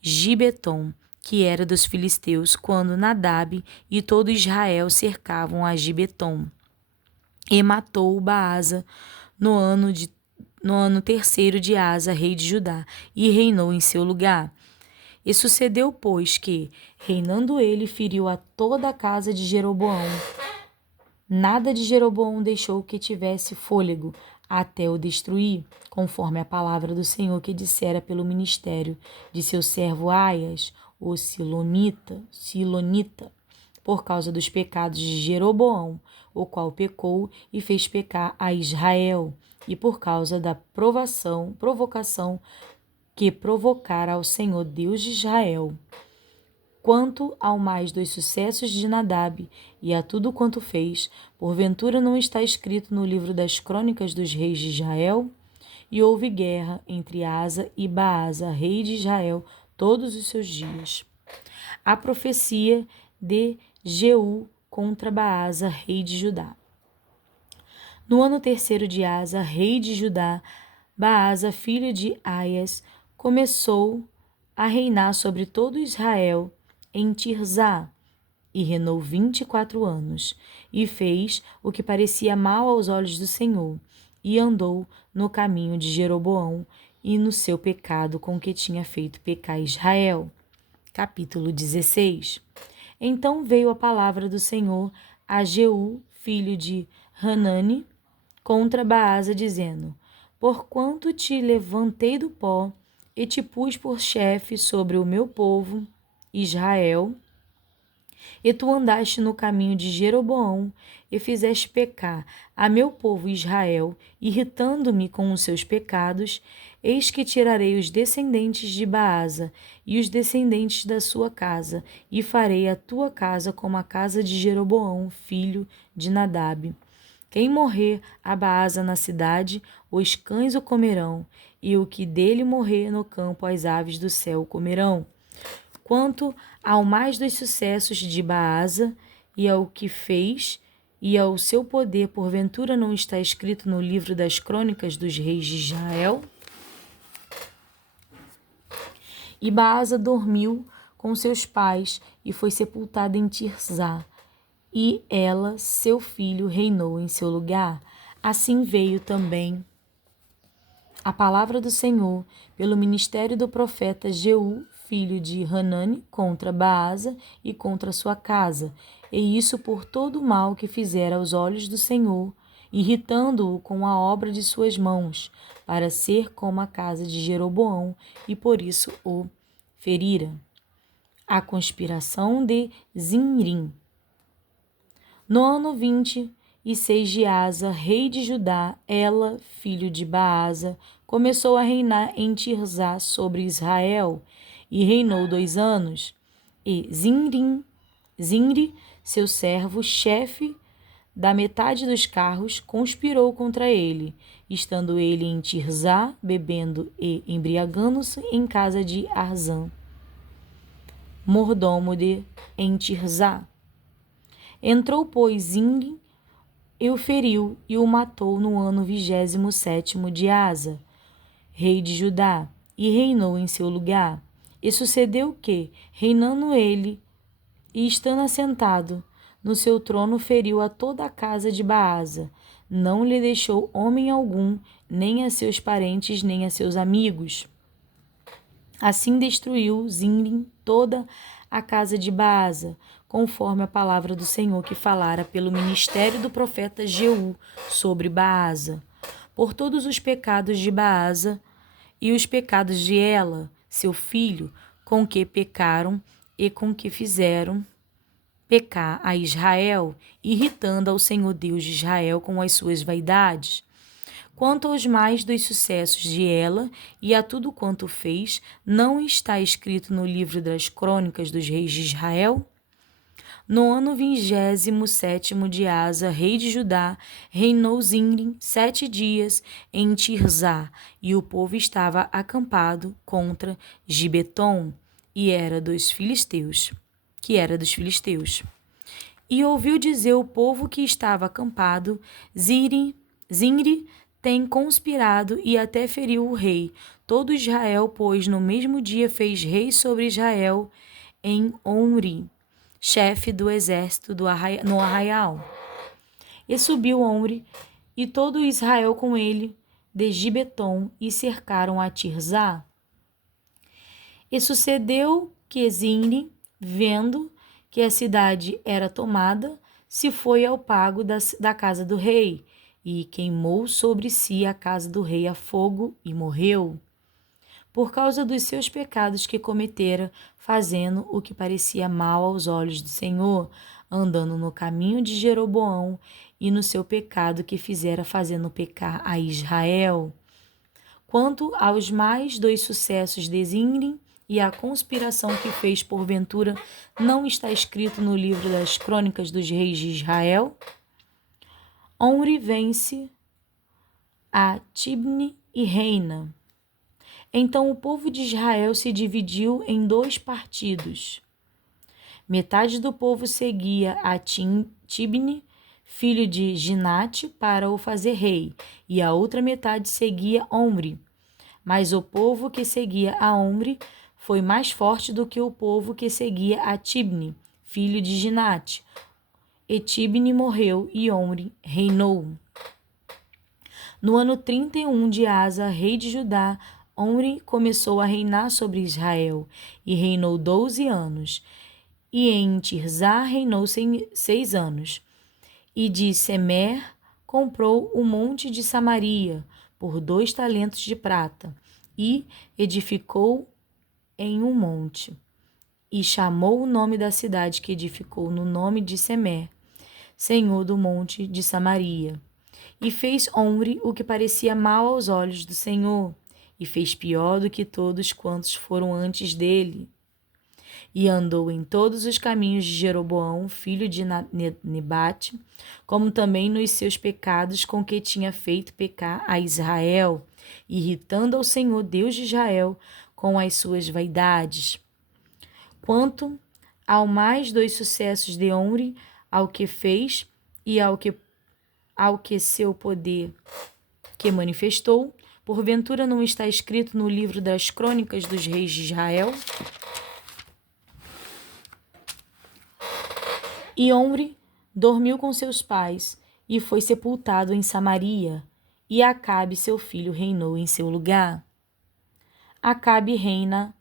Gibeton, que era dos filisteus, quando Nadab e todo Israel cercavam a Gibeton. E matou Baasa no ano 3º de Asa, rei de Judá, e reinou em seu lugar. E sucedeu, pois, que, reinando ele, feriu a toda a casa de Jeroboão. Nada de Jeroboão deixou que tivesse fôlego, até o destruir, conforme a palavra do Senhor que dissera pelo ministério de seu servo Aias, o Silonita, por causa dos pecados de Jeroboão, o qual pecou e fez pecar a Israel, e por causa da provocação que provocara ao Senhor Deus de Israel. Quanto ao mais dos sucessos de Nadab e a tudo quanto fez, porventura não está escrito no livro das crônicas dos reis de Israel? E houve guerra entre Asa e Baasa, rei de Israel, todos os seus dias. A profecia de Jeú contra Baasa, rei de Judá. No ano 3º de Asa, rei de Judá, Baasa, filho de Aias, começou a reinar sobre todo Israel em Tirzá, e reinou 24 anos, e fez o que parecia mal aos olhos do Senhor, e andou no caminho de Jeroboão e no seu pecado com que tinha feito pecar Israel. Capítulo 16. Então veio a palavra do Senhor a Jeú, filho de Hanani, contra Baasa, dizendo: porquanto te levantei do pó e te pus por chefe sobre o meu povo, Israel, E tu andaste no caminho de Jeroboão, e fizeste pecar a meu povo Israel, irritando-me com os seus pecados. Eis que tirarei os descendentes de Baasa e os descendentes da sua casa, e farei a tua casa como a casa de Jeroboão, filho de Nadab. Quem morrer a Baasa na cidade, os cães o comerão, e o que dele morrer no campo, as aves do céu o comerão. Quanto ao mais dos sucessos de Baasa e ao que fez, e ao seu poder, porventura não está escrito no livro das crônicas dos reis de Israel? E Baasa dormiu com seus pais e foi sepultada em Tirzá, e ela, seu filho, reinou em seu lugar. Assim veio também a palavra do Senhor pelo ministério do profeta Jeú, filho de Hanani, contra Baasa e contra sua casa, e isso por todo o mal que fizera aos olhos do Senhor, irritando-o com a obra de suas mãos, para ser como a casa de Jeroboão, e por isso o ferira. A conspiração de Zinrim. No ano 26 de Asa, rei de Judá, Ela, filho de Baasa, começou a reinar em Tirzá sobre Israel, e reinou 2 anos. E Zinri, seu servo, chefe da metade dos carros, conspirou contra ele, estando ele em Tirzá, bebendo e embriagando-se em casa de Arzã, mordomo em Tirzá. Entrou, pois, Zinri e o feriu e o matou no ano 27º de Asa, rei de Judá, e reinou em seu lugar. E sucedeu que, reinando ele e estando assentado no seu trono, feriu a toda a casa de Baasa. Não lhe deixou homem algum, nem a seus parentes, nem a seus amigos. Assim destruiu Zinri toda a casa de Baasa, conforme a palavra do Senhor que falara pelo ministério do profeta Jeú sobre Baasa, por todos os pecados de Baasa e os pecados de Ela, seu filho, com que pecaram e com que fizeram pecar a Israel, irritando ao Senhor Deus de Israel com as suas vaidades. Quanto aos mais dos sucessos de Ela e a tudo quanto fez, não está escrito no livro das crônicas dos reis de Israel? No ano 27º de Asa, rei de Judá, reinou Zinri 7 dias em Tirzá, e o povo estava acampado contra Gibeton, que era dos filisteus. E ouviu dizer o povo que estava acampado: Zinri tem conspirado e até feriu o rei. Todo Israel, pois, no mesmo dia fez rei sobre Israel em Omri, chefe do exército no arraial. E subiu Omri e todo Israel com ele de Gibeton e cercaram a Tirzá. E sucedeu que Zinri, vendo que a cidade era tomada, se foi ao pago da casa do rei, e queimou sobre si a casa do rei a fogo e morreu, por causa dos seus pecados que cometera, fazendo o que parecia mal aos olhos do Senhor, andando no caminho de Jeroboão e no seu pecado que fizera, fazendo pecar a Israel. Quanto aos mais dos sucessos de Zinri e a conspiração que fez, porventura, não está escrito no livro das crônicas dos reis de Israel? Omri vence a Tibni e reina. Então o povo de Israel se dividiu em 2 partidos. Metade do povo seguia a Tibni, filho de Ginate, para o fazer rei, e a outra metade seguia Omri. Mas o povo que seguia a Omri foi mais forte do que o povo que seguia a Tibni, filho de Ginate. E Tibni morreu e Omri reinou. No ano 31 de Asa, rei de Judá, Omri começou a reinar sobre Israel e reinou 12 anos. E em Tirzá reinou 6 anos. E de Semer comprou o monte de Samaria por 2 talentos de prata e edificou em um monte. e chamou o nome da cidade que edificou no nome de Semer, senhor do monte de Samaria. E fez Omri o que parecia mal aos olhos do Senhor, e fez pior do que todos quantos foram antes dele. E andou em todos os caminhos de Jeroboão, filho de Nebate, como também nos seus pecados com que tinha feito pecar a Israel, irritando ao Senhor Deus de Israel com as suas vaidades. Quanto ao mais dos sucessos de Omri, ao que fez e ao que seu poder que manifestou, porventura não está escrito no livro das crônicas dos reis de Israel? E Omri dormiu com seus pais e foi sepultado em Samaria, e Acabe, seu filho, reinou em seu lugar. Acabe reina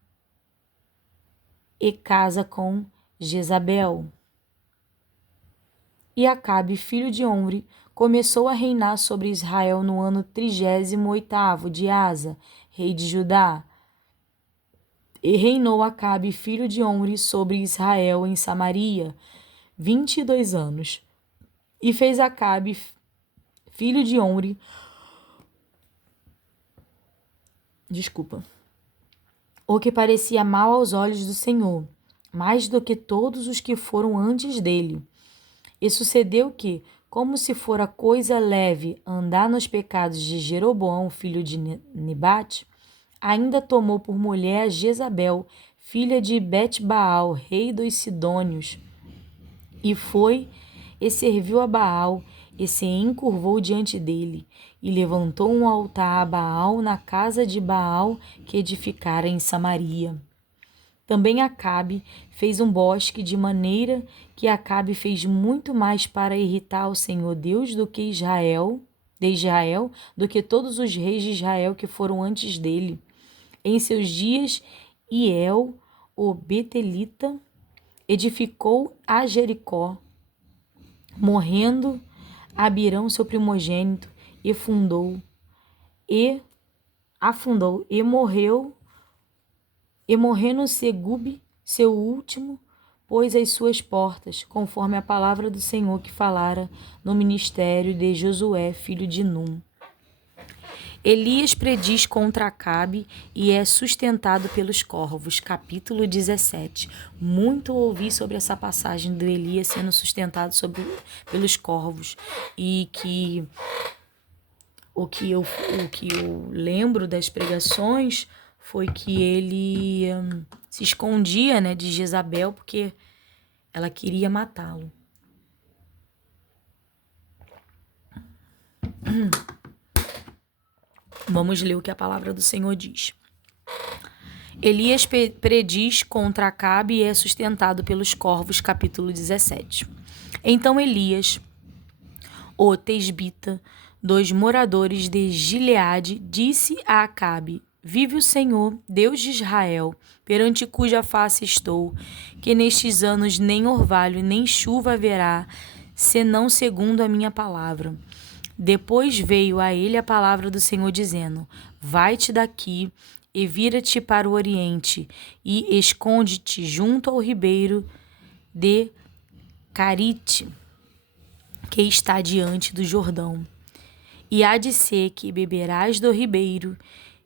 e casa com Jezabel. E Acabe, filho de Omri, começou a reinar sobre Israel no ano 38º de Asa, rei de Judá. E reinou Acabe, filho de Omri, sobre Israel em Samaria, 22 anos. E fez Acabe, filho de Omri, o que parecia mal aos olhos do Senhor, mais do que todos os que foram antes dele. E sucedeu que, como se fora coisa leve andar nos pecados de Jeroboão, filho de Nebate, ainda tomou por mulher a Jezabel, filha de Bet-Baal, rei dos Sidônios, e foi e serviu a Baal, e se encurvou diante dele, e levantou um altar a Baal na casa de Baal que edificara em Samaria. Também Acabe fez um bosque, de maneira que Acabe fez muito mais para irritar o Senhor Deus de Israel, do que todos os reis de Israel que foram antes dele. Em seus dias, Iel, o Betelita, edificou a Jericó, morrendo Abirão, seu primogênito, e morrendo Segube, seu último, pôs as suas portas, conforme a palavra do Senhor que falara no ministério de Josué, filho de Num. Elias prediz contra Acabe e é sustentado pelos corvos. Capítulo 17. Muito ouvi sobre essa passagem do Elias sendo sustentado pelos corvos. E que o que eu lembro das pregações foi que ele se escondia, né, de Jezabel porque ela queria matá-lo. Vamos ler o que a palavra do Senhor diz. Elias prediz contra Acabe e é sustentado pelos corvos, capítulo 17. Então Elias, o tesbita, dos moradores de Gileade, disse a Acabe: Vive o Senhor, Deus de Israel, perante cuja face estou, que nestes anos nem orvalho nem chuva haverá, senão segundo a minha palavra. Depois veio a ele a palavra do Senhor, dizendo: Vai-te daqui e vira-te para o oriente, e esconde-te junto ao ribeiro de Carite, que está diante do Jordão. E há de ser que beberás do ribeiro,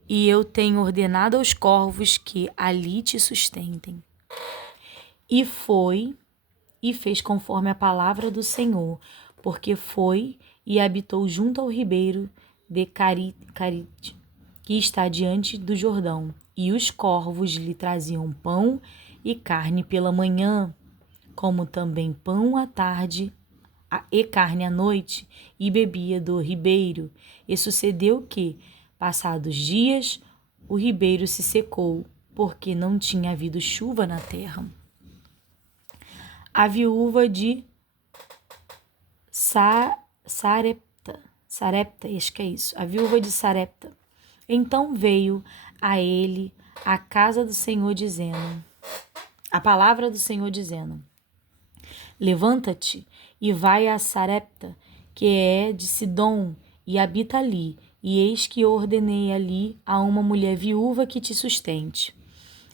e eu tenho ordenado aos corvos que ali te sustentem. E foi e fez conforme a palavra do Senhor, porque foi e habitou junto ao ribeiro de Carite, que está diante do Jordão. E os corvos lhe traziam pão e carne pela manhã, como também pão à tarde e carne à noite, e bebia do ribeiro. E sucedeu que, passados dias, o ribeiro se secou, porque não tinha havido chuva na terra. A viúva de Sarepta, acho que é isso, a viúva de Sarepta. Então veio a ele a casa do Senhor dizendo, a palavra do Senhor dizendo: Levanta-te e vai a Sarepta, que é de Sidom, e habita ali, e eis que ordenei ali a uma mulher viúva que te sustente.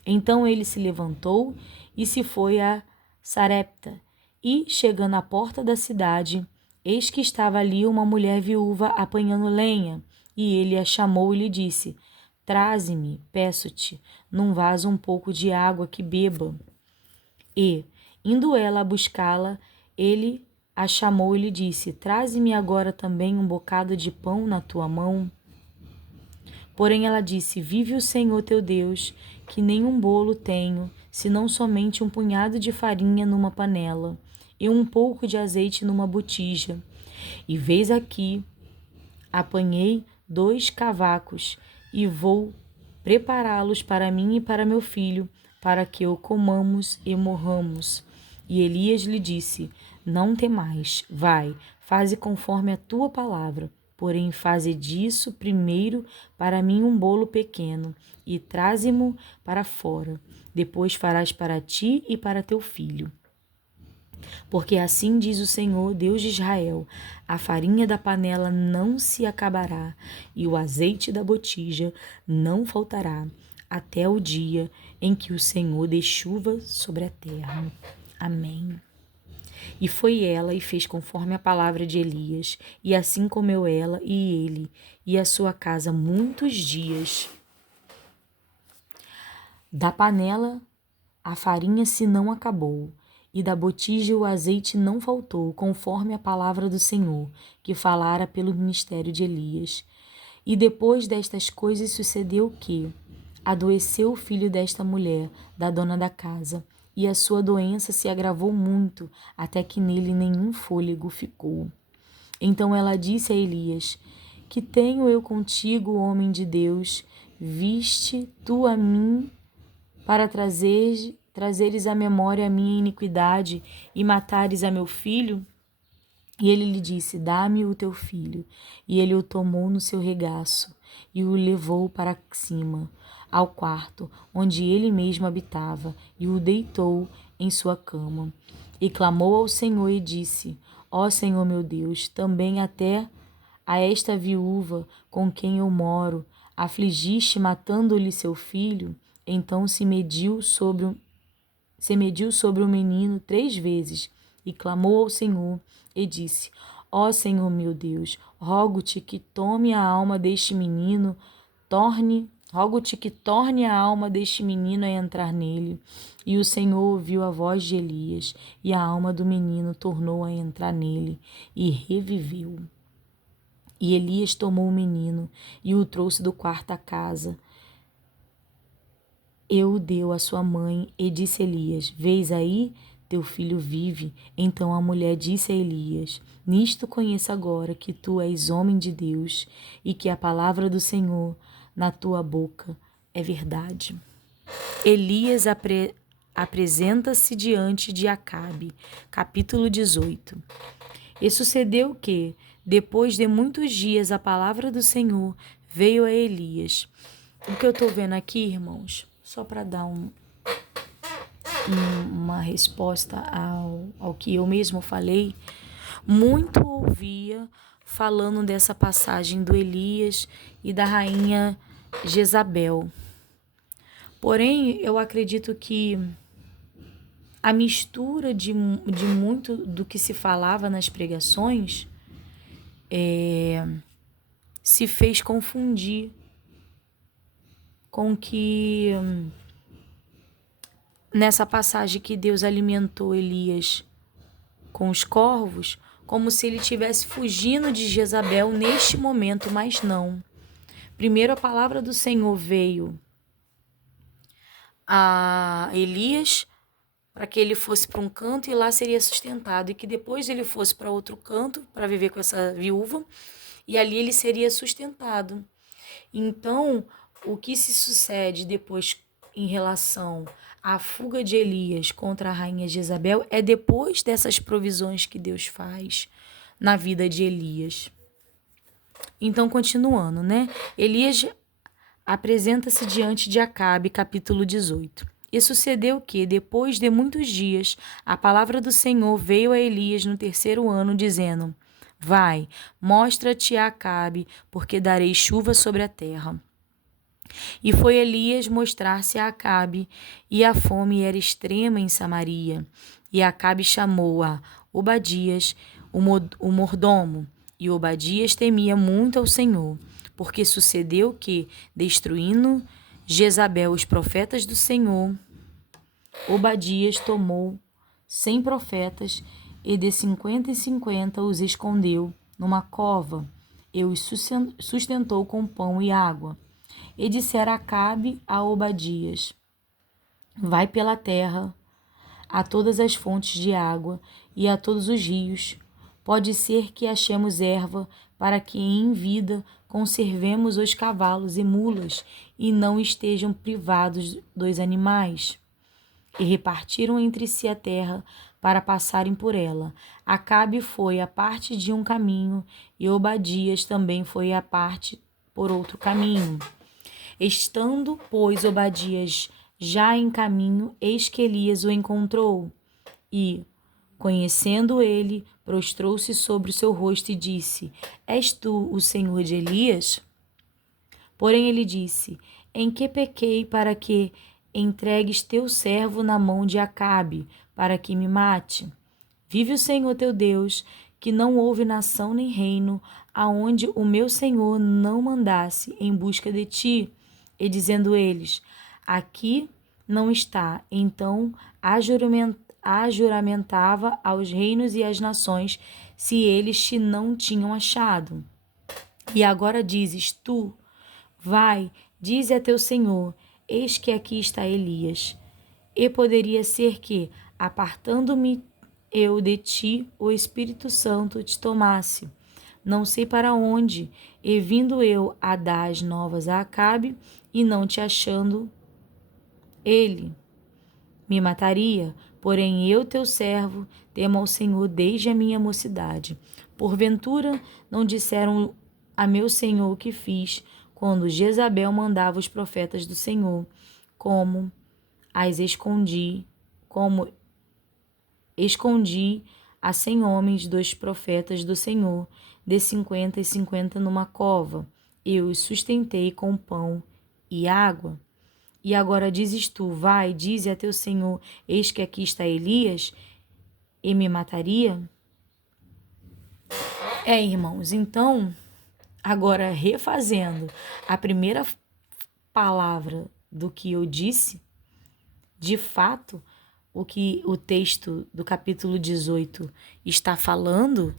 Então ele se levantou e se foi a Sarepta. E, chegando à porta da cidade, eis que estava ali uma mulher viúva apanhando lenha. E ele a chamou e lhe disse: Traze-me, peço-te, num vaso um pouco de água que beba. E, indo ela a buscá-la, ele a chamou e lhe disse: Traze-me agora também um bocado de pão na tua mão. Porém ela disse: Vive o Senhor teu Deus, que nenhum bolo tenho, senão somente um punhado de farinha numa panela e um pouco de azeite numa botija. E vês aqui, apanhei 2 cavacos e vou prepará-los para mim e para meu filho, para que o comamos e morramos. E Elias lhe disse: Não temais, vai, faze conforme a tua palavra. Porém, faze disso primeiro para mim um bolo pequeno, e traze-mo para fora. Depois farás para ti e para teu filho. Porque assim diz o Senhor, Deus de Israel: a farinha da panela não se acabará, e o azeite da botija não faltará, até o dia em que o Senhor dê chuva sobre a terra. Amém. E foi ela e fez conforme a palavra de Elias, e assim comeu ela e ele, e a sua casa muitos dias. Da panela a farinha se não acabou, e da botija o azeite não faltou, conforme a palavra do Senhor, que falara pelo ministério de Elias. E depois destas coisas sucedeu que adoeceu o filho desta mulher, da dona da casa, e a sua doença se agravou muito, até que nele nenhum fôlego ficou. Então ela disse a Elias: Que tenho eu contigo, homem de Deus? Viste tu a mim para trazeres à memória a minha iniquidade e matares a meu filho? E ele lhe disse: Dá-me o teu filho. E ele o tomou no seu regaço e o levou para cima, ao quarto onde ele mesmo habitava, e o deitou em sua cama. E clamou ao Senhor e disse: Ó Senhor meu Deus, também até a esta viúva com quem eu moro afligiste, matando-lhe seu filho? Então se mediu sobre o menino 3 vezes e clamou ao Senhor e disse: Ó Senhor meu Deus, rogo-te que tome a alma deste menino, rogo-te que torne a alma deste menino a entrar nele. E o Senhor ouviu a voz de Elias, e a alma do menino tornou a entrar nele, e reviveu. E Elias tomou o menino e o trouxe do quarto à casa. E o deu à sua mãe, e disse Elias: Vês aí, teu filho vive. Então a mulher disse a Elias: Nisto conheço agora que tu és homem de Deus, e que a palavra do Senhor na tua boca é verdade. Elias apresenta-se diante de Acabe. Capítulo 18. E sucedeu que, depois de muitos dias, a palavra do Senhor veio a Elias. O que eu estou vendo aqui, irmãos, só para dar uma resposta ao que eu mesmo falei, muito ouvia falando dessa passagem do Elias e da rainha Jezabel. Porém, eu acredito que a mistura de muito do que se falava nas pregações se fez confundir com que nessa passagem que Deus alimentou Elias com os corvos, como se ele estivesse fugindo de Jezabel neste momento, mas não. Primeiro a palavra do Senhor veio a Elias para que ele fosse para um canto e lá seria sustentado, e que depois ele fosse para outro canto para viver com essa viúva e ali ele seria sustentado. Então, o que se sucede depois em relação à fuga de Elias contra a rainha Jezabel é depois dessas provisões que Deus faz na vida de Elias. Então, continuando, né? Elias apresenta-se diante de Acabe, capítulo 18. E sucedeu que, depois de muitos dias, a palavra do Senhor veio a Elias no 3º ano, dizendo: Vai, mostra-te a Acabe, porque darei chuva sobre a terra. E foi Elias mostrar-se a Acabe, e a fome era extrema em Samaria. E Acabe chamou a Obadias, o mordomo, e Obadias temia muito ao Senhor, porque sucedeu que, destruindo Jezabel os profetas do Senhor, Obadias tomou 100 profetas e de 50 em 50 os escondeu numa cova e os sustentou com pão e água. E dissera Acabe a Obadias: Vai pela terra a todas as fontes de água e a todos os rios. Pode ser que achemos erva para que em vida conservemos os cavalos e mulas e não estejam privados dos animais. E repartiram entre si a terra para passarem por ela. Acabe foi a parte de um caminho e Obadias também foi a parte por outro caminho. Estando, pois, Obadias já em caminho, eis que Elias o encontrou. E, conhecendo ele, prostrou-se sobre o seu rosto e disse: És tu o Senhor de Elias? Porém ele disse: Em que pequei para que entregues teu servo na mão de Acabe, para que me mate? Vive o Senhor teu Deus, que não houve nação nem reino, aonde o meu Senhor não mandasse em busca de ti. E dizendo eles: Aqui não está. Então ajuramentava aos reinos e às nações, se eles te não tinham achado. E agora dizes tu: Vai, dize a teu senhor: Eis que aqui está Elias. E poderia ser que, apartando-me eu de ti, o Espírito Santo te tomasse. Não sei para onde, e vindo eu a dar as novas a Acabe, e não te achando, ele me mataria. Porém eu, teu servo, temo ao Senhor desde a minha mocidade. Porventura não disseram a meu senhor o que fiz, quando Jezabel mandava os profetas do Senhor, como escondi a 100 homens dos profetas do Senhor, de 50 em 50 numa cova. Eu os sustentei com pão e água. E agora dizes tu: Vai, dize a teu senhor: Eis que aqui está Elias, e me mataria? Irmãos, então, agora refazendo a primeira palavra do que eu disse, de fato, o que o texto do capítulo 18 está falando,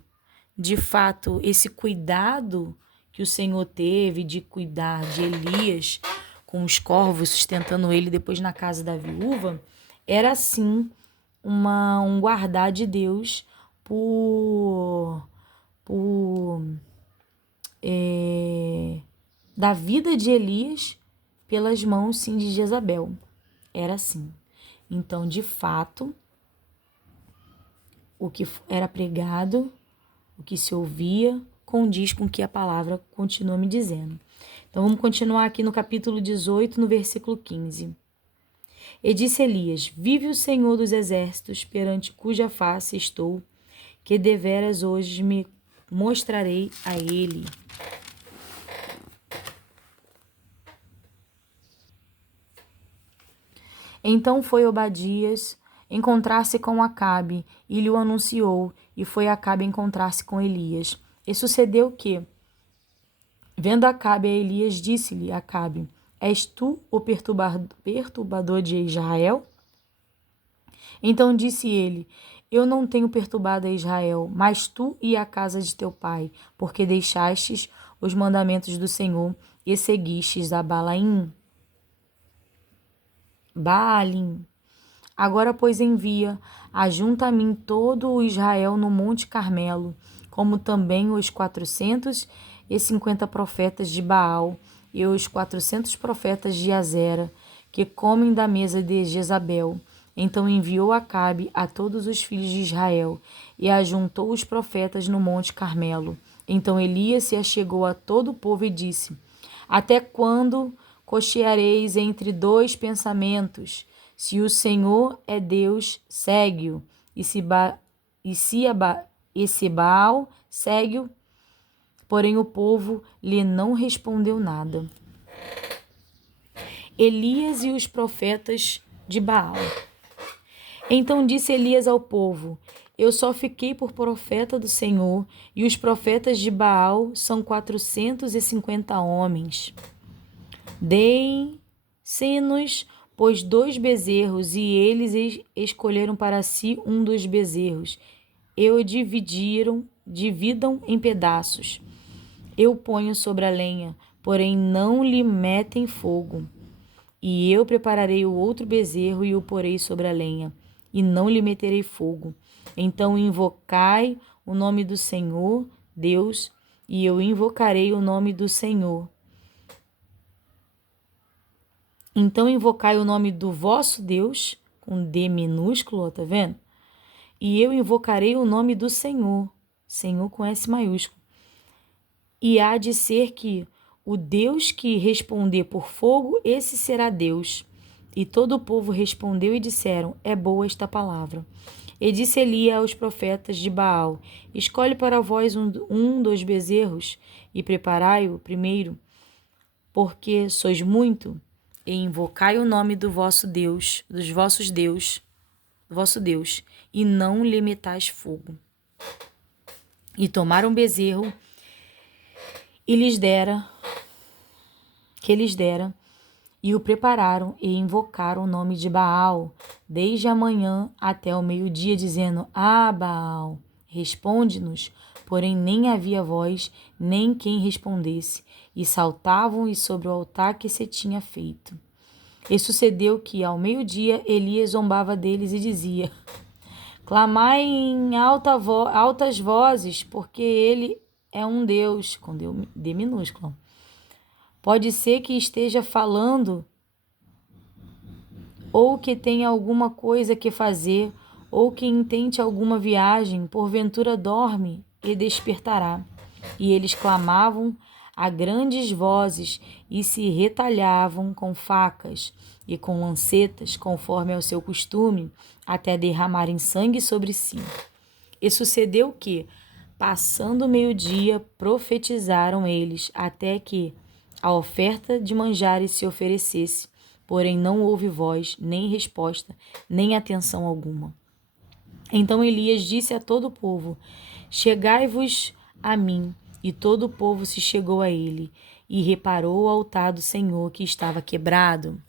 de fato, esse cuidado que o Senhor teve de cuidar de Elias com os corvos, sustentando ele depois na casa da viúva, era sim um guardar de Deus da vida de Elias pelas mãos, sim, de Jezabel. Era assim. Então, de fato, o que era pregado, o que se ouvia, condiz com o que a palavra continua me dizendo. Então, vamos continuar aqui no capítulo 18, no versículo 15. E disse Elias: Vive o Senhor dos exércitos, perante cuja face estou, que deveras hoje me mostrarei a ele. Então foi Obadias encontrar-se com Acabe e lhe o anunciou, e foi Acabe encontrar-se com Elias. E sucedeu que, vendo Acabe a Elias, disse-lhe Acabe: És tu o perturbador de Israel? Então disse ele: Eu não tenho perturbado a Israel, mas tu e a casa de teu pai, porque deixastes os mandamentos do Senhor e seguistes a Baalim. Agora, pois, envia, ajunta a mim todo o Israel no Monte Carmelo, como também os 450 profetas de Baal e os 400 profetas de Azera, que comem da mesa de Jezabel. Então enviou Acabe a todos os filhos de Israel e ajuntou os profetas no Monte Carmelo. Então Elias se achegou a todo o povo e disse: Até quando cocheareis entre dois pensamentos? Se o Senhor é Deus, segue-o, e se Baal, segue-o. Porém o povo lhe não respondeu nada. Elias e os profetas de Baal. Então disse Elias ao povo: Eu só fiquei por profeta do Senhor, e os profetas de Baal são 450 homens. Deem-se-nos, pois, 2 bezerros, e eles escolheram para si um dos bezerros. Dividam em pedaços. Eu ponho sobre a lenha, porém não lhe metem fogo. E eu prepararei o outro bezerro e o porei sobre a lenha, e não lhe meterei fogo. Então invocai o nome do Senhor, Deus, e eu invocarei o nome do Senhor. Então invocai o nome do vosso Deus, com D minúsculo, tá vendo? E eu invocarei o nome do Senhor, Senhor com S maiúsculo. E há de ser que o Deus que responder por fogo, esse será Deus. E todo o povo respondeu e disseram: É boa esta palavra. E disse Elias aos profetas de Baal: Escolhe para vós um dos bezerros e preparai-o primeiro, porque sois muito, e invocai o nome do vosso Deus, do vosso Deus, e não lhe metais fogo. E tomaram o bezerro e lhes dera, e o prepararam e invocaram o nome de Baal, desde a manhã até o meio-dia, dizendo: Ah, Baal, responde-nos. Porém nem havia voz, nem quem respondesse, e saltavam e sobre o altar que se tinha feito. E sucedeu que, ao meio-dia, Elias zombava deles e dizia: Clamai em altas vozes, porque ele é um Deus, com D minúsculo. Pode ser que esteja falando, ou que tenha alguma coisa que fazer, ou que intente alguma viagem, porventura dorme e despertará. E eles clamavam a grandes vozes e se retalhavam com facas e com lancetas, conforme ao seu costume, até derramarem sangue sobre si. E sucedeu que, passando o meio-dia, profetizaram eles, até que a oferta de manjares se oferecesse, porém não houve voz, nem resposta, nem atenção alguma. Então Elias disse a todo o povo: Chegai-vos a mim. E todo o povo se chegou a ele, e reparou o altar do Senhor que estava quebrado.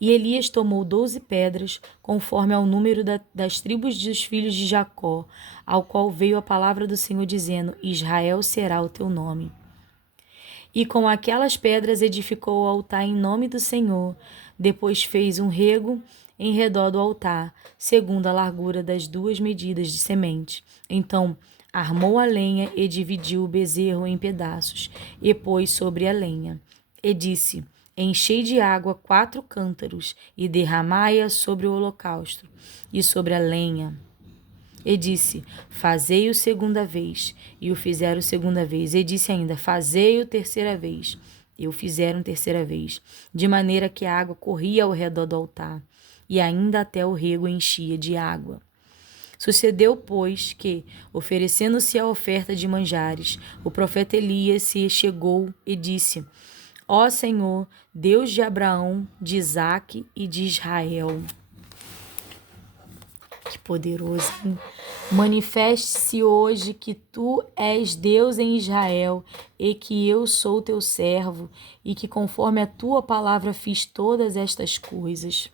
E Elias tomou 12 pedras, conforme ao número das tribos dos filhos de Jacó, ao qual veio a palavra do Senhor, dizendo: Israel será o teu nome. E com aquelas pedras edificou o altar em nome do Senhor. Depois fez um rego em redor do altar, segundo a largura das 2 medidas de semente. Então armou a lenha e dividiu o bezerro em pedaços, e pôs sobre a lenha. E disse: Enchei de água 4 cântaros, e derramai-a sobre o holocausto e sobre a lenha. E disse: Fazei-o segunda vez. E o fizeram segunda vez. E disse ainda: Fazei-o terceira vez. E o fizeram terceira vez, de maneira que a água corria ao redor do altar, e ainda até o rego enchia de água. Sucedeu, pois, que, oferecendo-se a oferta de manjares, o profeta Elias se chegou e disse: Ó Senhor, Deus de Abraão, de Isaque e de Israel. Que poderoso, hein? Manifeste-se hoje que tu és Deus em Israel, e que eu sou teu servo, e que conforme a tua palavra fiz todas estas coisas.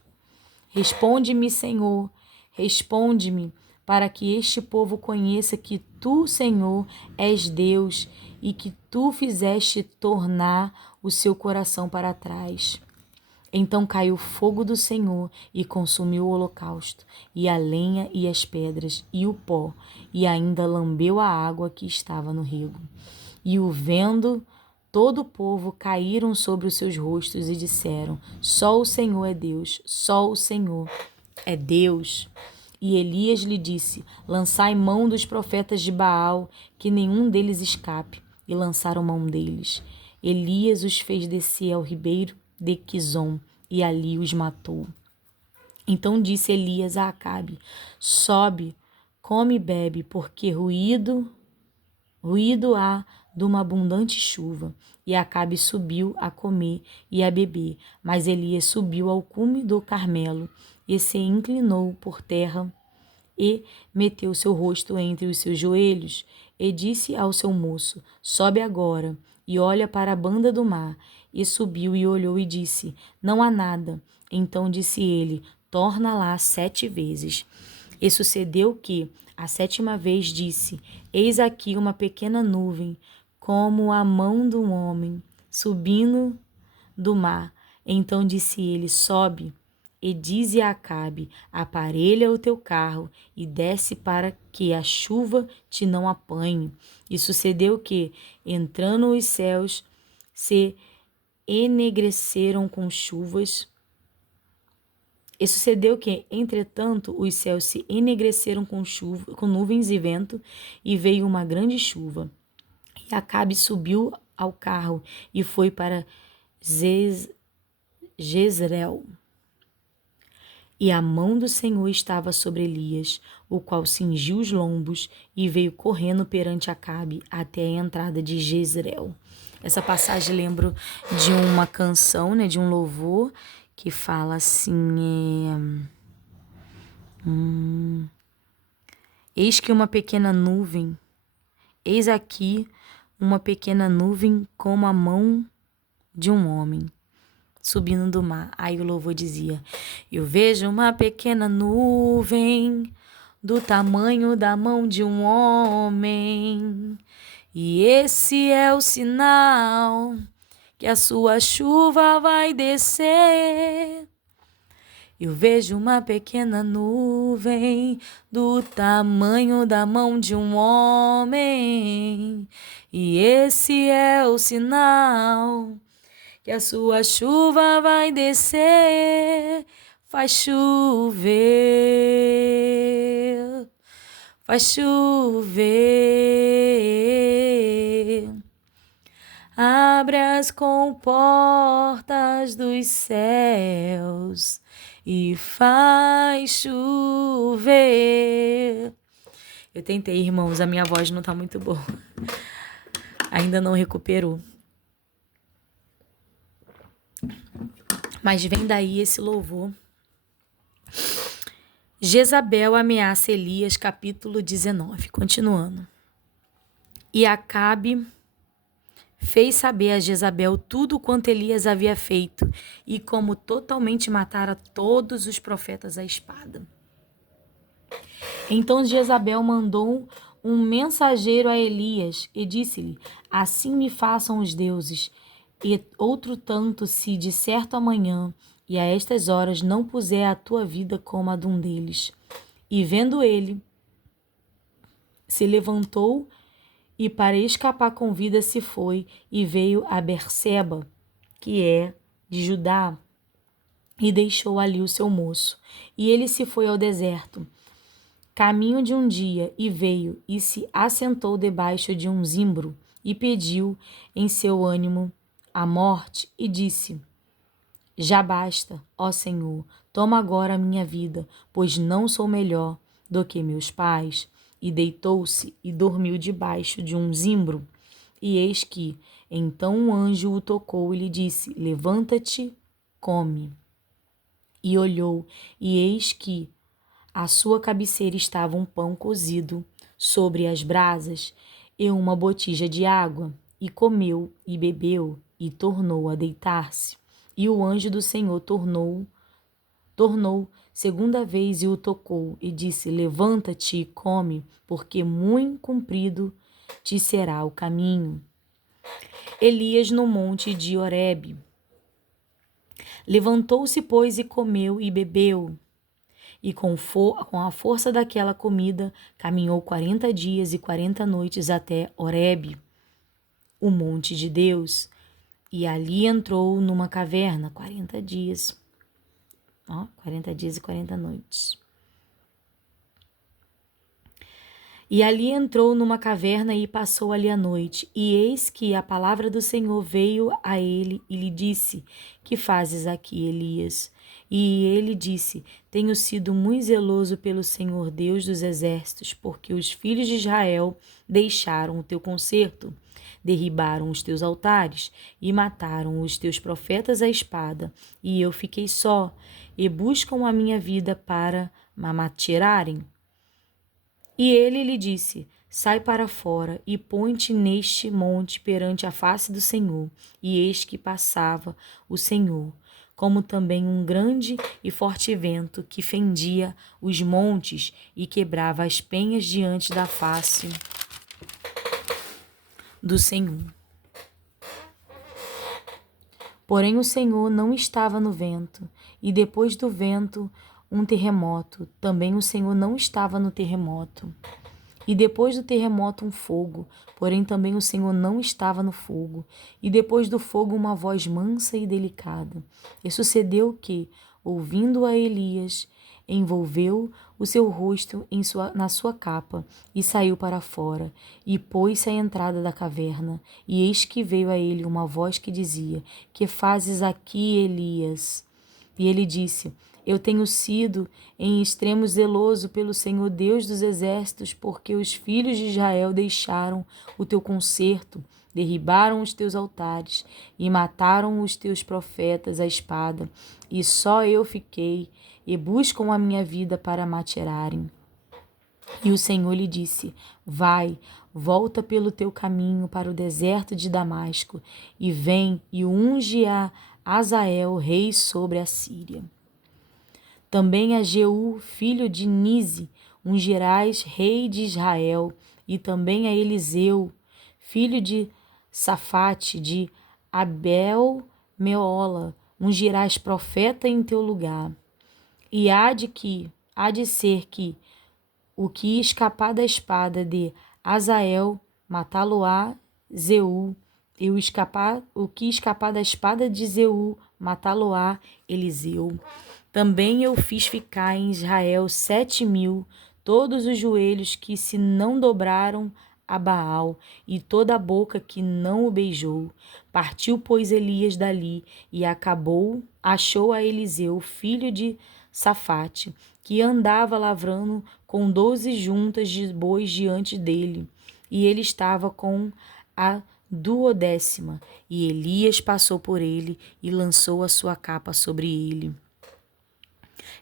Responde-me, Senhor, responde-me, para que este povo conheça que tu, Senhor, és Deus, e que tu fizeste tornar o seu coração para trás. Então caiu o fogo do Senhor e consumiu o holocausto, e a lenha e as pedras, e o pó, e ainda lambeu a água que estava no rego. E o vendo, todo o povo caíram sobre os seus rostos e disseram: Só o Senhor é Deus, só o Senhor é Deus. E Elias lhe disse: Lançai mão dos profetas de Baal, que nenhum deles escape. E lançaram mão deles. Elias os fez descer ao ribeiro de Quizom, e ali os matou. Então disse Elias a Acabe: Sobe, come e bebe, porque ruído há de uma abundante chuva. E Acabe subiu a comer e a beber. Mas Elias subiu ao cume do Carmelo e se inclinou por terra e meteu seu rosto entre os seus joelhos e disse ao seu moço: Sobe agora e olha para a banda do mar. E subiu e olhou e disse: Não há nada. Então disse ele: Torna lá 7 vezes. E sucedeu que, a 7ª vez, disse: Eis aqui uma pequena nuvem, como a mão de um homem, subindo do mar. Então disse ele: Sobe e dize a Acabe: Aparelha o teu carro e desce para que a chuva te não apanhe. E sucedeu que, entrando os céus, se enegreceram com chuvas. E sucedeu que, entretanto, os céus se enegreceram com nuvens e vento, e veio uma grande chuva. E Acabe subiu ao carro e foi para Jezreel. E a mão do Senhor estava sobre Elias, o qual cingiu os lombos e veio correndo perante Acabe até a entrada de Jezreel. Essa passagem lembro de uma canção, né, de um louvor, que fala assim, eis que uma pequena nuvem, eis aqui uma pequena nuvem como a mão de um homem, subindo do mar. Aí o louvor dizia: Eu vejo uma pequena nuvem do tamanho da mão de um homem, e esse é o sinal que a sua chuva vai descer. Eu vejo uma pequena nuvem do tamanho da mão de um homem, e esse é o sinal que a sua chuva vai descer. Faz chover, faz chover. Abre as comportas dos céus e faz chover. Eu tentei, irmãos, a minha voz não tá muito boa. Ainda não recuperou. Mas vem daí esse louvor. Jezabel ameaça Elias, capítulo 19. Continuando. E Acabe fez saber a Jezabel tudo quanto Elias havia feito e como totalmente matara todos os profetas à espada. Então Jezabel mandou um mensageiro a Elias e disse-lhe: Assim me façam os deuses, e outro tanto se de certo amanhã e a estas horas não puser a tua vida como a de um deles. E vendo ele, se levantou e para escapar com vida se foi e veio a Berseba, que é de Judá, e deixou ali o seu moço. E ele se foi ao deserto, caminho de um dia, e veio e se assentou debaixo de um zimbro e pediu em seu ânimo a morte e disse: Já basta, ó Senhor, toma agora a minha vida, pois não sou melhor do que meus pais. E deitou-se e dormiu debaixo de um zimbro. E eis que, então um anjo o tocou e lhe disse: Levanta-te, come. E olhou, e eis que à sua cabeceira estava um pão cozido sobre as brasas e uma botija de água. E comeu e bebeu e tornou a deitar-se. E o anjo do Senhor tornou segunda vez e o tocou e disse: Levanta-te e come, porque muito comprido te será o caminho. Elias no monte de Horebe. Levantou-se, pois, e comeu e bebeu. E com a força daquela comida, caminhou 40 dias e 40 noites até Horebe, o monte de Deus. E ali entrou numa caverna, 40 dias. 40 dias e 40 noites. E ali entrou numa caverna e passou ali a noite. E eis que a palavra do Senhor veio a ele e lhe disse: Que fazes aqui, Elias? E ele disse: Tenho sido muito zeloso pelo Senhor Deus dos exércitos, porque os filhos de Israel deixaram o teu conserto Derribaram os teus altares e mataram os teus profetas à espada, e eu fiquei só, e buscam a minha vida para me tirarem. E ele lhe disse: Sai para fora e põe-te neste monte perante a face do Senhor. E eis que passava o Senhor, como também um grande e forte vento que fendia os montes e quebrava as penhas diante da face do Senhor. Porém o Senhor não estava no vento, e depois do vento um terremoto. Também o Senhor não estava no terremoto. E depois do terremoto um fogo, porém também o Senhor não estava no fogo. E depois do fogo uma voz mansa e delicada. E sucedeu que, ouvindo-a Elias, envolveu o seu rosto na sua capa e saiu para fora, e pôs-se à entrada da caverna. E eis que veio a ele uma voz que dizia: Que fazes aqui, Elias? E ele disse: Eu tenho sido em extremo zeloso pelo Senhor Deus dos exércitos, porque os filhos de Israel deixaram o teu concerto, derribaram os teus altares e mataram os teus profetas à espada, e só eu fiquei, e buscam a minha vida para me tirarem. E o Senhor lhe disse: Vai, volta pelo teu caminho para o deserto de Damasco, e vem e unge a Azael, rei sobre a Síria. Também a Jeú, filho de Nise, ungirás rei de Israel, e também a Eliseu, filho de Safate, de Abel-Meola, ungirás profeta em teu lugar. E há de ser que o que escapar da espada de Azael, matá-lo-á Zeu, e o que escapar da espada de Zeu, matá-lo-á Eliseu. Também eu fiz ficar em Israel 7.000, todos os joelhos que se não dobraram a Baal, e toda a boca que não o beijou. Partiu, pois, Elias dali, e achou a Eliseu, filho de Safate, que andava lavrando com 12 juntas de bois diante dele, e ele estava com a 12ª. E Elias passou por ele e lançou a sua capa sobre ele.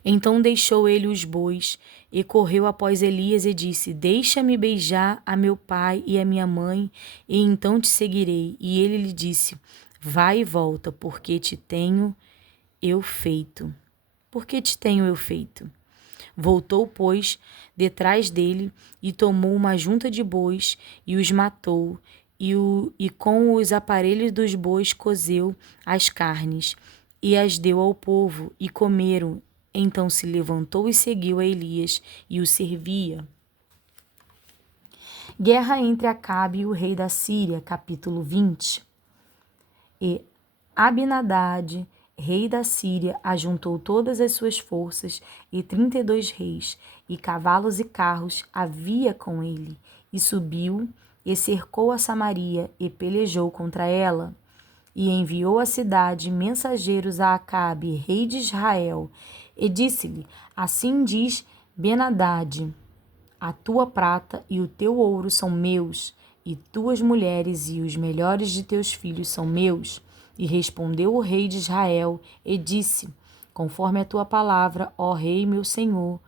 Então deixou ele os bois e correu após Elias e disse: Deixa-me beijar a meu pai e a minha mãe, e então te seguirei. E ele lhe disse: Vai e volta, porque te tenho eu feito. Porque te tenho eu feito. Voltou, pois, detrás dele e tomou uma junta de bois e os matou, e com os aparelhos dos bois cozeu as carnes e as deu ao povo, e comeram. Então se levantou e seguiu a Elias e o servia. Guerra entre Acabe e o rei da Síria, capítulo 20. E Abinadad, rei da Síria, ajuntou todas as suas forças e 32 reis, e cavalos e carros havia com ele, e subiu e cercou a Samaria e pelejou contra ela. E enviou à cidade mensageiros a Acabe, rei de Israel, e disse-lhe: Assim diz Ben-Hadad: A tua prata e o teu ouro são meus, e tuas mulheres e os melhores de teus filhos são meus. E respondeu o rei de Israel e disse: Conforme a tua palavra, ó rei meu senhor,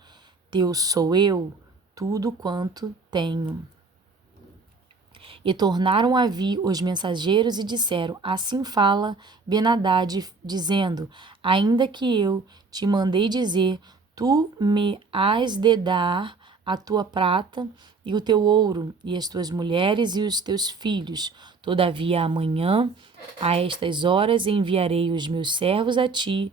teu sou eu, tudo quanto tenho. E tornaram a vir os mensageiros e disseram: Assim fala Ben-Hadad, dizendo: Ainda que eu te mandei dizer, tu me has de dar a tua prata e o teu ouro, e as tuas mulheres e os teus filhos. Todavia amanhã, a estas horas, enviarei os meus servos a ti,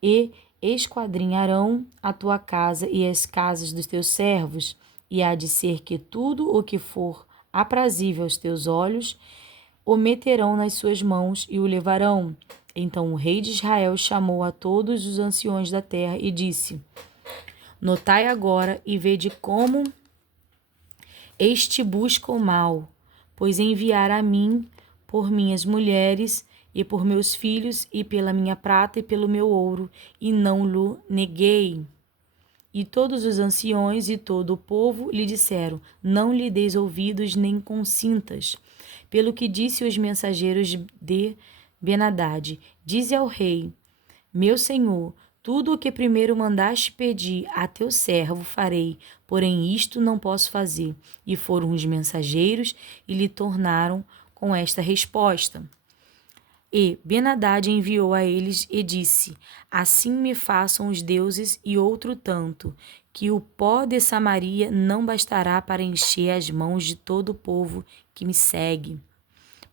e esquadrinharão a tua casa e as casas dos teus servos, e há de ser que tudo o que for aprazível aos teus olhos, o meterão nas suas mãos e o levarão. Então o rei de Israel chamou a todos os anciões da terra e disse: Notai agora e vede como este busca o mal, pois enviar a mim por minhas mulheres e por meus filhos e pela minha prata e pelo meu ouro, e não lhe neguei. E todos os anciões e todo o povo lhe disseram: não lhe deis ouvidos nem consintas. Pelo que disse os mensageiros de Ben-Hadad: dize ao rei, meu senhor, tudo o que primeiro mandaste pedir a teu servo farei, porém isto não posso fazer. E foram os mensageiros e lhe tornaram com esta resposta. E Ben-Hadad enviou a eles e disse: assim me façam os deuses e outro tanto, que o pó de Samaria não bastará para encher as mãos de todo o povo que me segue.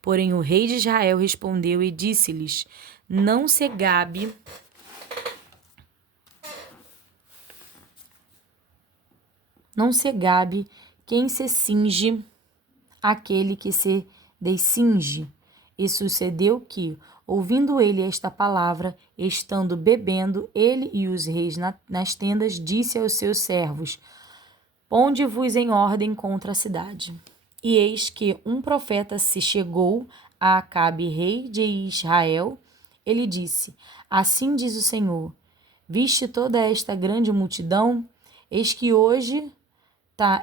Porém o rei de Israel respondeu e disse-lhes: não se gabe quem se cinge aquele que se descinge. E sucedeu que, ouvindo ele esta palavra, estando bebendo, ele e os reis nas tendas, disse aos seus servos: ponde-vos em ordem contra a cidade. E eis que um profeta se chegou a Acabe, rei de Israel. Ele disse: assim diz o Senhor, viste toda esta grande multidão? Eis que hoje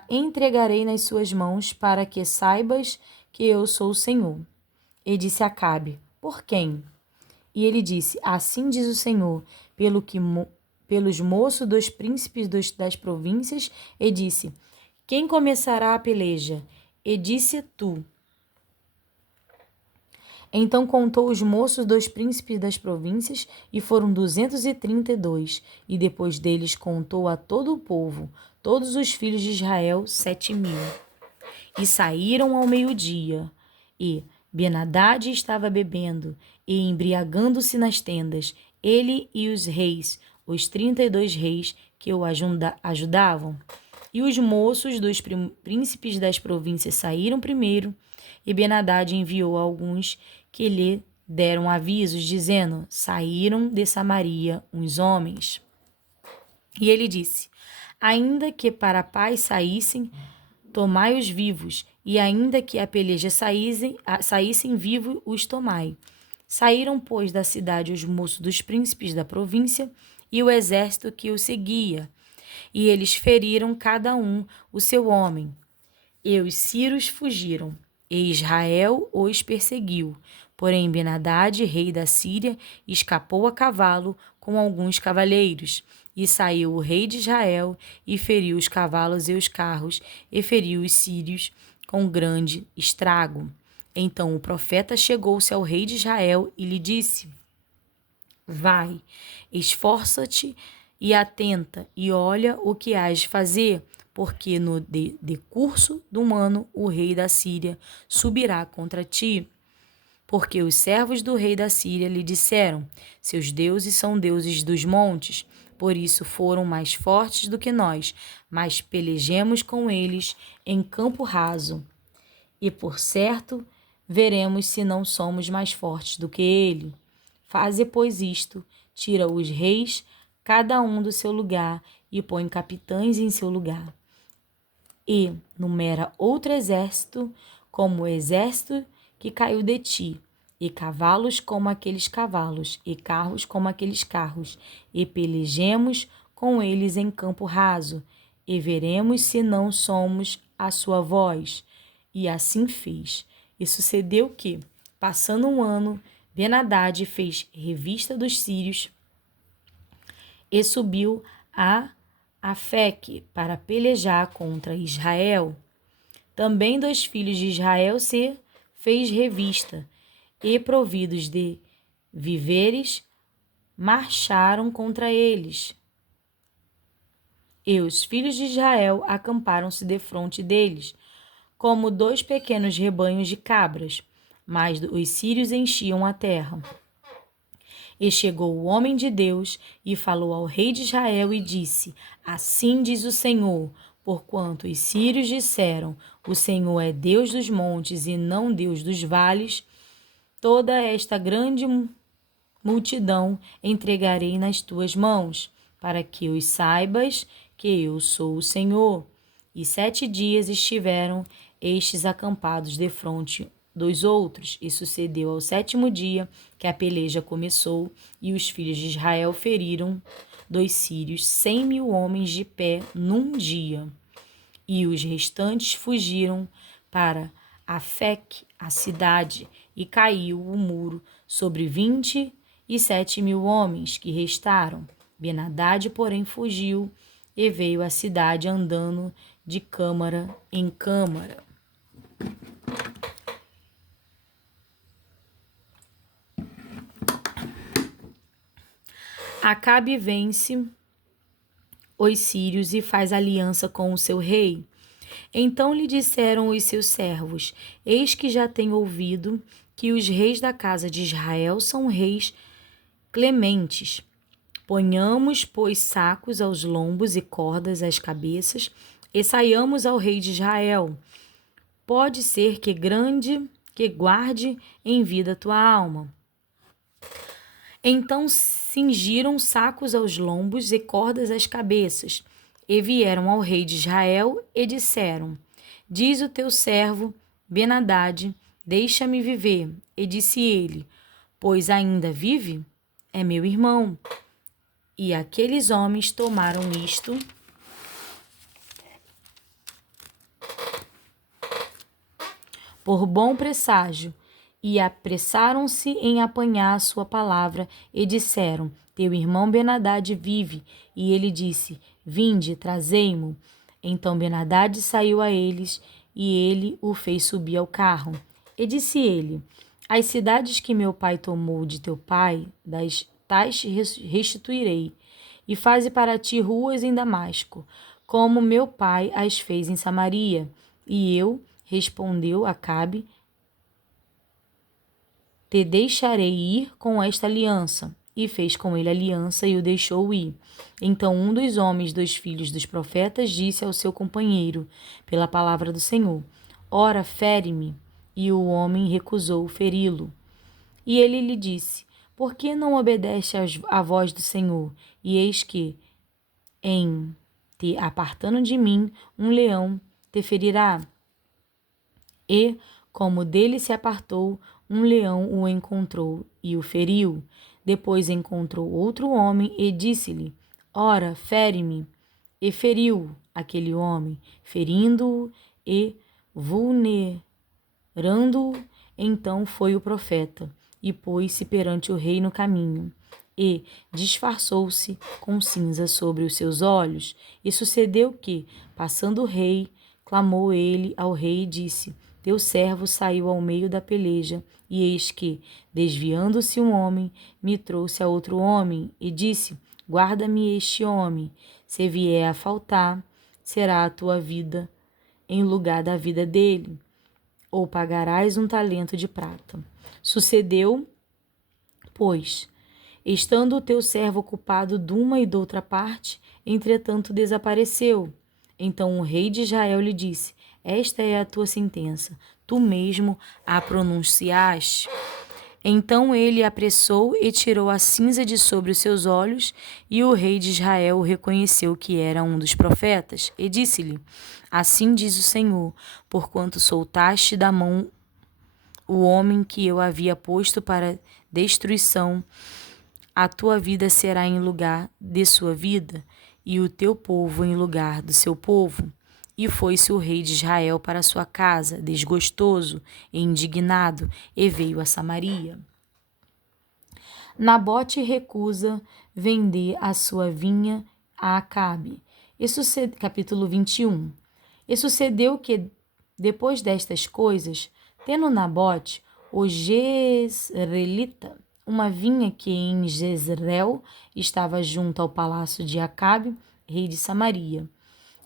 entregarei nas suas mãos, para que saibas que eu sou o Senhor. E disse Acabe: por quem? E ele disse: assim diz o Senhor, pelos moços dos príncipes das províncias. E disse: quem começará a peleja? E disse tu. Então contou os moços dos príncipes das províncias, e foram 232. E depois deles contou a todo o povo, todos os filhos de Israel, 7.000. E saíram ao meio-dia. E Ben-Hadad estava bebendo e embriagando-se nas tendas, ele e os reis, os 32 reis que o ajudavam. E os moços dos príncipes das províncias saíram primeiro, e Ben-Hadad enviou alguns que lhe deram avisos, dizendo: saíram de Samaria uns homens. E ele disse: ainda que para a paz saíssem, tomai-os vivos, e ainda que a peleja saíssem vivos, os tomai. Saíram, pois, da cidade os moços dos príncipes da província e o exército que o seguia, e eles feriram cada um o seu homem. E os sírios fugiram, e Israel os perseguiu. Porém Ben-Hadad, rei da Síria, escapou a cavalo com alguns cavaleiros. E saiu o rei de Israel, e feriu os cavalos e os carros, e feriu os sírios com grande estrago. Então o profeta chegou-se ao rei de Israel e lhe disse: vai, esforça-te e atenta, e olha o que hás de fazer, porque no decurso do ano o rei da Síria subirá contra ti. Porque os servos do rei da Síria lhe disseram: seus deuses são deuses dos montes, por isso foram mais fortes do que nós, mas pelejemos com eles em campo raso. E por certo, veremos se não somos mais fortes do que ele. Faze, pois, isto: tira os reis, cada um do seu lugar, e põe capitães em seu lugar. E numera outro exército, como o exército que caiu de ti, e cavalos como aqueles cavalos, e carros como aqueles carros, e pelejemos com eles em campo raso, e veremos se não somos a sua voz. E assim fez. E sucedeu que, passando um ano, Ben-Hadad fez revista dos sírios e subiu a Afeque para pelejar contra Israel. Também dos filhos de Israel se fez revista, e providos de víveres, marcharam contra eles. E os filhos de Israel acamparam-se defronte deles, como 2 pequenos rebanhos de cabras, mas os sírios enchiam a terra. E chegou o homem de Deus e falou ao rei de Israel e disse: assim diz o Senhor, porquanto os sírios disseram: o Senhor é Deus dos montes e não Deus dos vales, toda esta grande multidão entregarei nas tuas mãos, para que os saibas que eu sou o Senhor. E 7 dias estiveram estes acampados defronte dos outros, e sucedeu ao 7º dia que a peleja começou, e os filhos de Israel feriram dos sírios 100.000 homens de pé num dia. E os restantes fugiram para Afec, a cidade, e caiu o muro sobre 27.000 homens que restaram. Ben-Hadad, porém, fugiu e veio à cidade andando de câmara em câmara. Acabe vence os sírios e faz aliança com o seu rei. Então lhe disseram os seus servos: Eis que já tenho ouvido que os reis da casa de Israel são reis clementes. Ponhamos, pois, sacos aos lombos e cordas às cabeças, e saiamos ao rei de Israel. Pode ser que guarde em vida a tua alma. Então cingiram sacos aos lombos e cordas às cabeças, e vieram ao rei de Israel e disseram: Diz o teu servo Ben-Hadad, deixa-me viver. E disse ele: Pois ainda vive? É meu irmão. E aqueles homens tomaram isto por bom presságio, e apressaram-se em apanhar a sua palavra, e disseram: Teu irmão Ben-Hadad vive. E ele disse: Vinde, trazei-mo. Então Ben-Hadad saiu a eles, e ele o fez subir ao carro. E disse ele: As cidades que meu pai tomou de teu pai, tais restituirei, e faze para ti ruas em Damasco, como meu pai as fez em Samaria. E eu, respondeu Acabe, te deixarei ir com esta aliança. E fez com ele aliança e o deixou ir. Então um dos homens dos filhos dos profetas disse ao seu companheiro, pela palavra do Senhor: Ora, fere-me. E o homem recusou feri-lo. E ele lhe disse: Por que não obedece à voz do Senhor? E eis que, em te apartando de mim, um leão te ferirá. E, como dele se apartou, um leão o encontrou e o feriu. Depois encontrou outro homem e disse-lhe: Ora, fere-me. E feriu aquele homem, ferindo-o e vulnerando-o. Então foi o profeta e pôs-se perante o rei no caminho, e disfarçou-se com cinza sobre os seus olhos. E sucedeu que, passando o rei, clamou ele ao rei e disse: Teu servo saiu ao meio da peleja, e eis que, desviando-se um homem, me trouxe a outro homem, e disse: Guarda-me este homem. Se vier a faltar, será a tua vida em lugar da vida dele, ou pagarás um talento de prata. Sucedeu, pois, estando o teu servo ocupado de uma e de outra parte, entretanto desapareceu. Então o rei de Israel lhe disse: Esta é a tua sentença, tu mesmo a pronunciaste. Então ele apressou e tirou a cinza de sobre os seus olhos, e o rei de Israel reconheceu que era um dos profetas, e disse-lhe: Assim diz o Senhor, porquanto soltaste da mão o homem que eu havia posto para destruição, a tua vida será em lugar de sua vida, e o teu povo em lugar do seu povo. E foi-se o rei de Israel para sua casa, desgostoso e indignado, e veio a Samaria. Nabote recusa vender a sua vinha a Acabe. Capítulo 21. E sucedeu que, depois destas coisas, tendo Nabote, o Jezreelita, uma vinha que em Jezreel estava junto ao palácio de Acabe, rei de Samaria,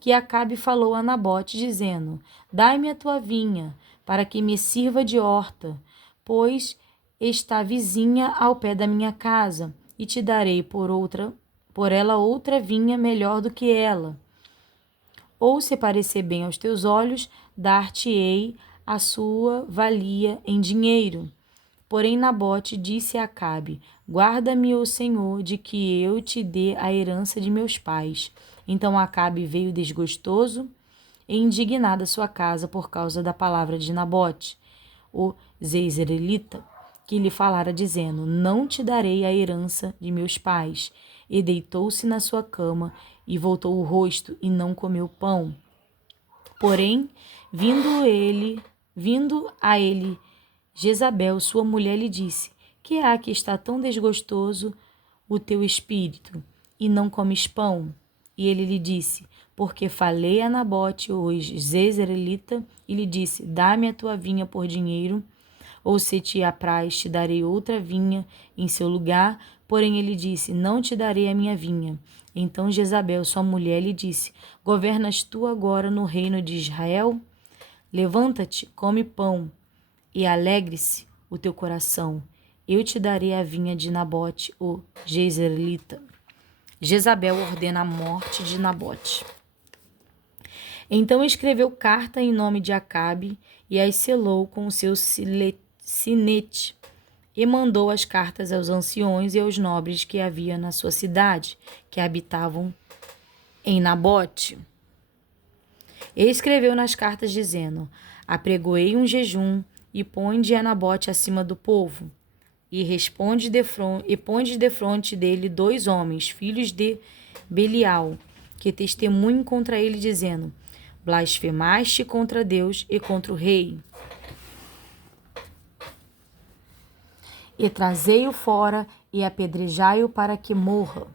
que Acabe falou a Nabote, dizendo: Dai-me a tua vinha, para que me sirva de horta, pois está vizinha ao pé da minha casa, e te darei por ela outra vinha melhor do que ela. Ou, se parecer bem aos teus olhos, dar-te-ei a sua valia em dinheiro. Porém Nabote disse a Acabe: Guarda-me, ó Senhor, de que eu te dê a herança de meus pais. Então Acabe veio desgostoso e indignado à sua casa por causa da palavra de Nabote, o Jezreelita. que lhe falara, dizendo: Não te darei a herança de meus pais. E deitou-se na sua cama, e voltou o rosto, e não comeu pão. Porém, vindo a ele, Jezabel, sua mulher, lhe disse: Que há que está tão desgostoso o teu espírito, e não comes pão? E ele lhe disse: Porque falei a Nabote, o jezreelita, e lhe disse: Dá-me a tua vinha por dinheiro, ou se te apraz, te darei outra vinha em seu lugar. Porém ele disse: Não te darei a minha vinha. Então Jezabel, sua mulher, lhe disse: Governas tu agora no reino de Israel? Levanta-te, come pão, e alegre-se o teu coração. Eu te darei a vinha de Nabote, o jezreelita. Jezabel ordena a morte de Nabote. Então escreveu carta em nome de Acabe e as selou com o seu sinete, e mandou as cartas aos anciões e aos nobres que havia na sua cidade, que habitavam em Nabote. E escreveu nas cartas, dizendo: Apregoei um jejum, e ponde a Nabote acima do povo, e põe de defronte dele 2 homens, filhos de Belial, que testemunhem contra ele, dizendo: Blasfemaste contra Deus e contra o rei. E trazei-o fora e apedrejai-o para que morra.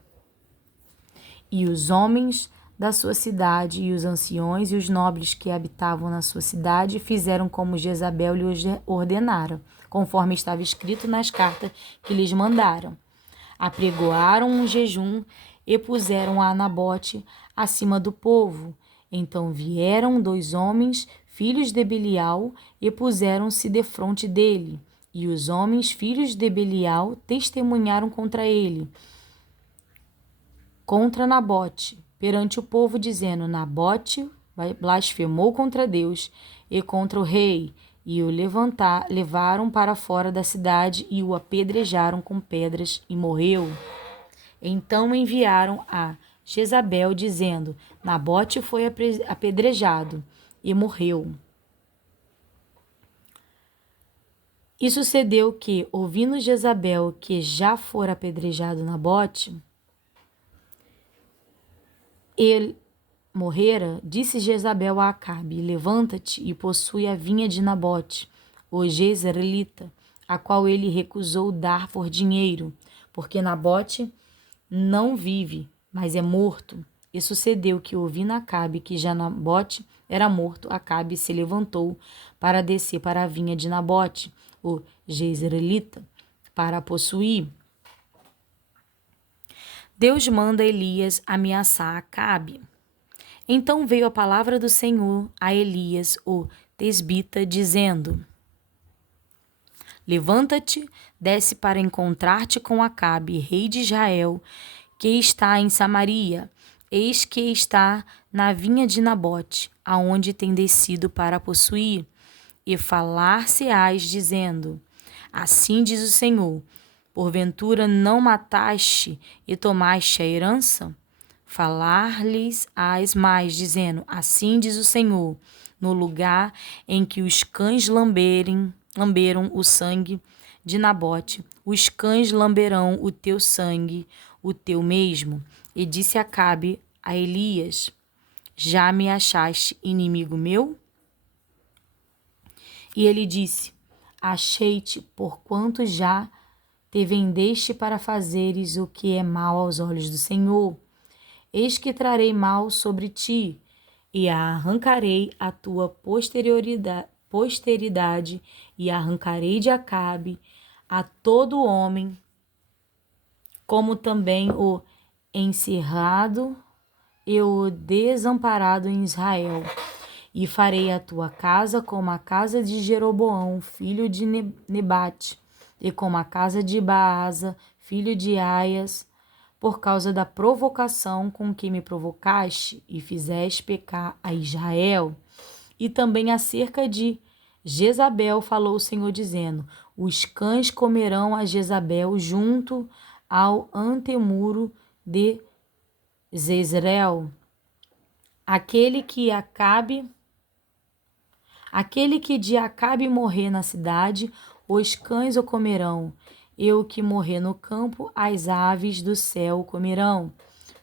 E os homens da sua cidade, e os anciões e os nobres que habitavam na sua cidade fizeram como Jezabel lhe ordenara, conforme estava escrito nas cartas que lhes mandaram. Apregoaram um jejum e puseram a Nabote acima do povo. Então vieram 2 homens, filhos de Belial, e puseram-se defronte dele. E os homens, filhos de Belial, testemunharam contra ele, contra Nabote, perante o povo, dizendo: Nabote blasfemou contra Deus e contra o rei, e o levaram para fora da cidade e o apedrejaram com pedras, e morreu. Então enviaram a Jezabel, dizendo: Nabote foi apedrejado e morreu. E sucedeu que, ouvindo Jezabel que já fora apedrejado Nabote, ele morrera, disse Jezabel a Acabe: Levanta-te e possui a vinha de Nabote, o jezreelita, a qual ele recusou dar por dinheiro, porque Nabote não vive, mas é morto. E sucedeu que, ouvindo Acabe que já Nabote era morto, Acabe se levantou para descer para a vinha de Nabote, o jezreelita, para a possuir. Deus manda Elias ameaçar Acabe. Então veio a palavra do Senhor a Elias, o tesbita, dizendo: Levanta-te, desce para encontrar-te com Acabe, rei de Israel, que está em Samaria. Eis que está na vinha de Nabote, aonde tem descido para possuir. E falar-se-ás, dizendo: Assim diz o Senhor: Porventura não mataste e tomaste a herança? Falar-lhes-ás mais, dizendo: Assim diz o Senhor: No lugar em que os cães lamberam o sangue de Nabote, os cães lamberão o teu sangue, o teu mesmo. E disse Acabe a Elias: Já me achaste inimigo meu? E ele disse: Achei-te, porquanto já te vendeste para fazeres o que é mal aos olhos do Senhor. Eis que trarei mal sobre ti, e arrancarei a tua posteridade, e arrancarei de Acabe a todo homem, como também o encerrado e o desamparado em Israel. E farei a tua casa como a casa de Jeroboão, filho de Nebate, e como a casa de Baasa, filho de Aias, por causa da provocação com que me provocaste e fizeste pecar a Israel. E também acerca de Jezabel falou o Senhor, dizendo: Os cães comerão a Jezabel junto ao antemuro de Jezreel. Aquele que de Acabe morrer na cidade, os cães o comerão, e o que morrer no campo, as aves do céu o comerão.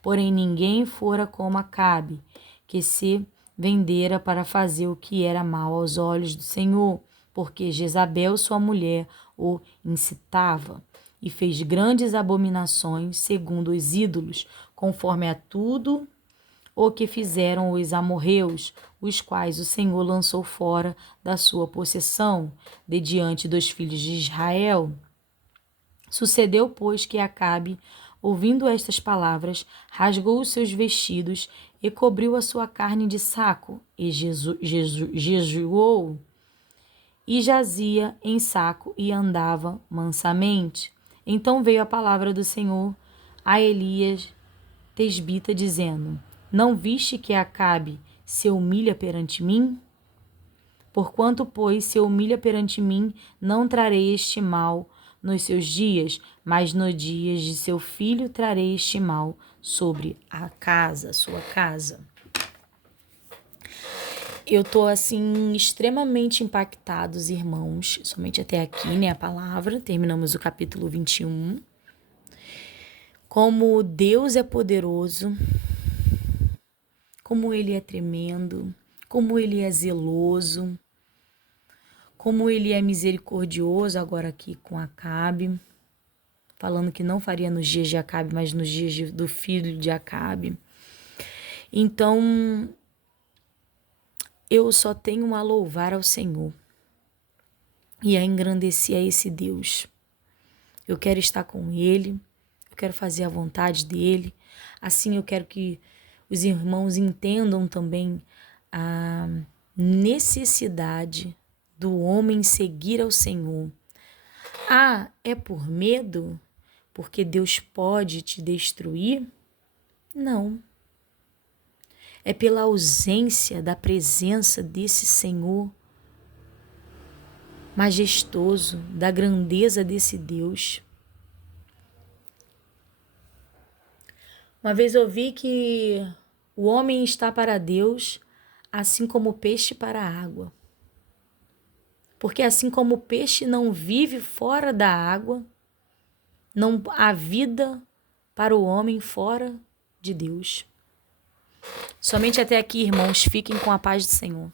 Porém ninguém fora como Acabe, que se vendera para fazer o que era mal aos olhos do Senhor, porque Jezabel, sua mulher, o incitava, e fez grandes abominações segundo os ídolos, conforme a tudo o que fizeram os amorreus, os quais o Senhor lançou fora da sua possessão, de diante dos filhos de Israel. Sucedeu, pois, que Acabe, ouvindo estas palavras, rasgou os seus vestidos e cobriu a sua carne de saco, e jejuou, e jazia em saco e andava mansamente. Então veio a palavra do Senhor a Elias tesbita, dizendo: Não viste que Acabe se humilha perante mim? Porquanto, pois, se humilha perante mim, não trarei este mal nos seus dias, mas nos dias de seu filho trarei este mal sobre a casa, sua casa. Eu tô assim extremamente impactados, irmãos, somente até aqui, né, a palavra. Terminamos o capítulo 21. Como Deus é poderoso, como Ele é tremendo, como Ele é zeloso, como Ele é misericordioso agora aqui com Acabe, falando que não faria nos dias de Acabe, mas nos dias do filho de Acabe. Então, eu só tenho a louvar ao Senhor e a engrandecer a esse Deus. Eu quero estar com Ele, eu quero fazer a vontade dEle. Assim eu quero que os irmãos entendam também a necessidade do homem seguir ao Senhor. É por medo? Porque Deus pode te destruir? Não. É pela ausência da presença desse Senhor majestoso, da grandeza desse Deus. Uma vez eu vi que o homem está para Deus, assim como o peixe para a água. Porque assim como o peixe não vive fora da água, não há vida para o homem fora de Deus. Somente até aqui, irmãos, fiquem com a paz do Senhor.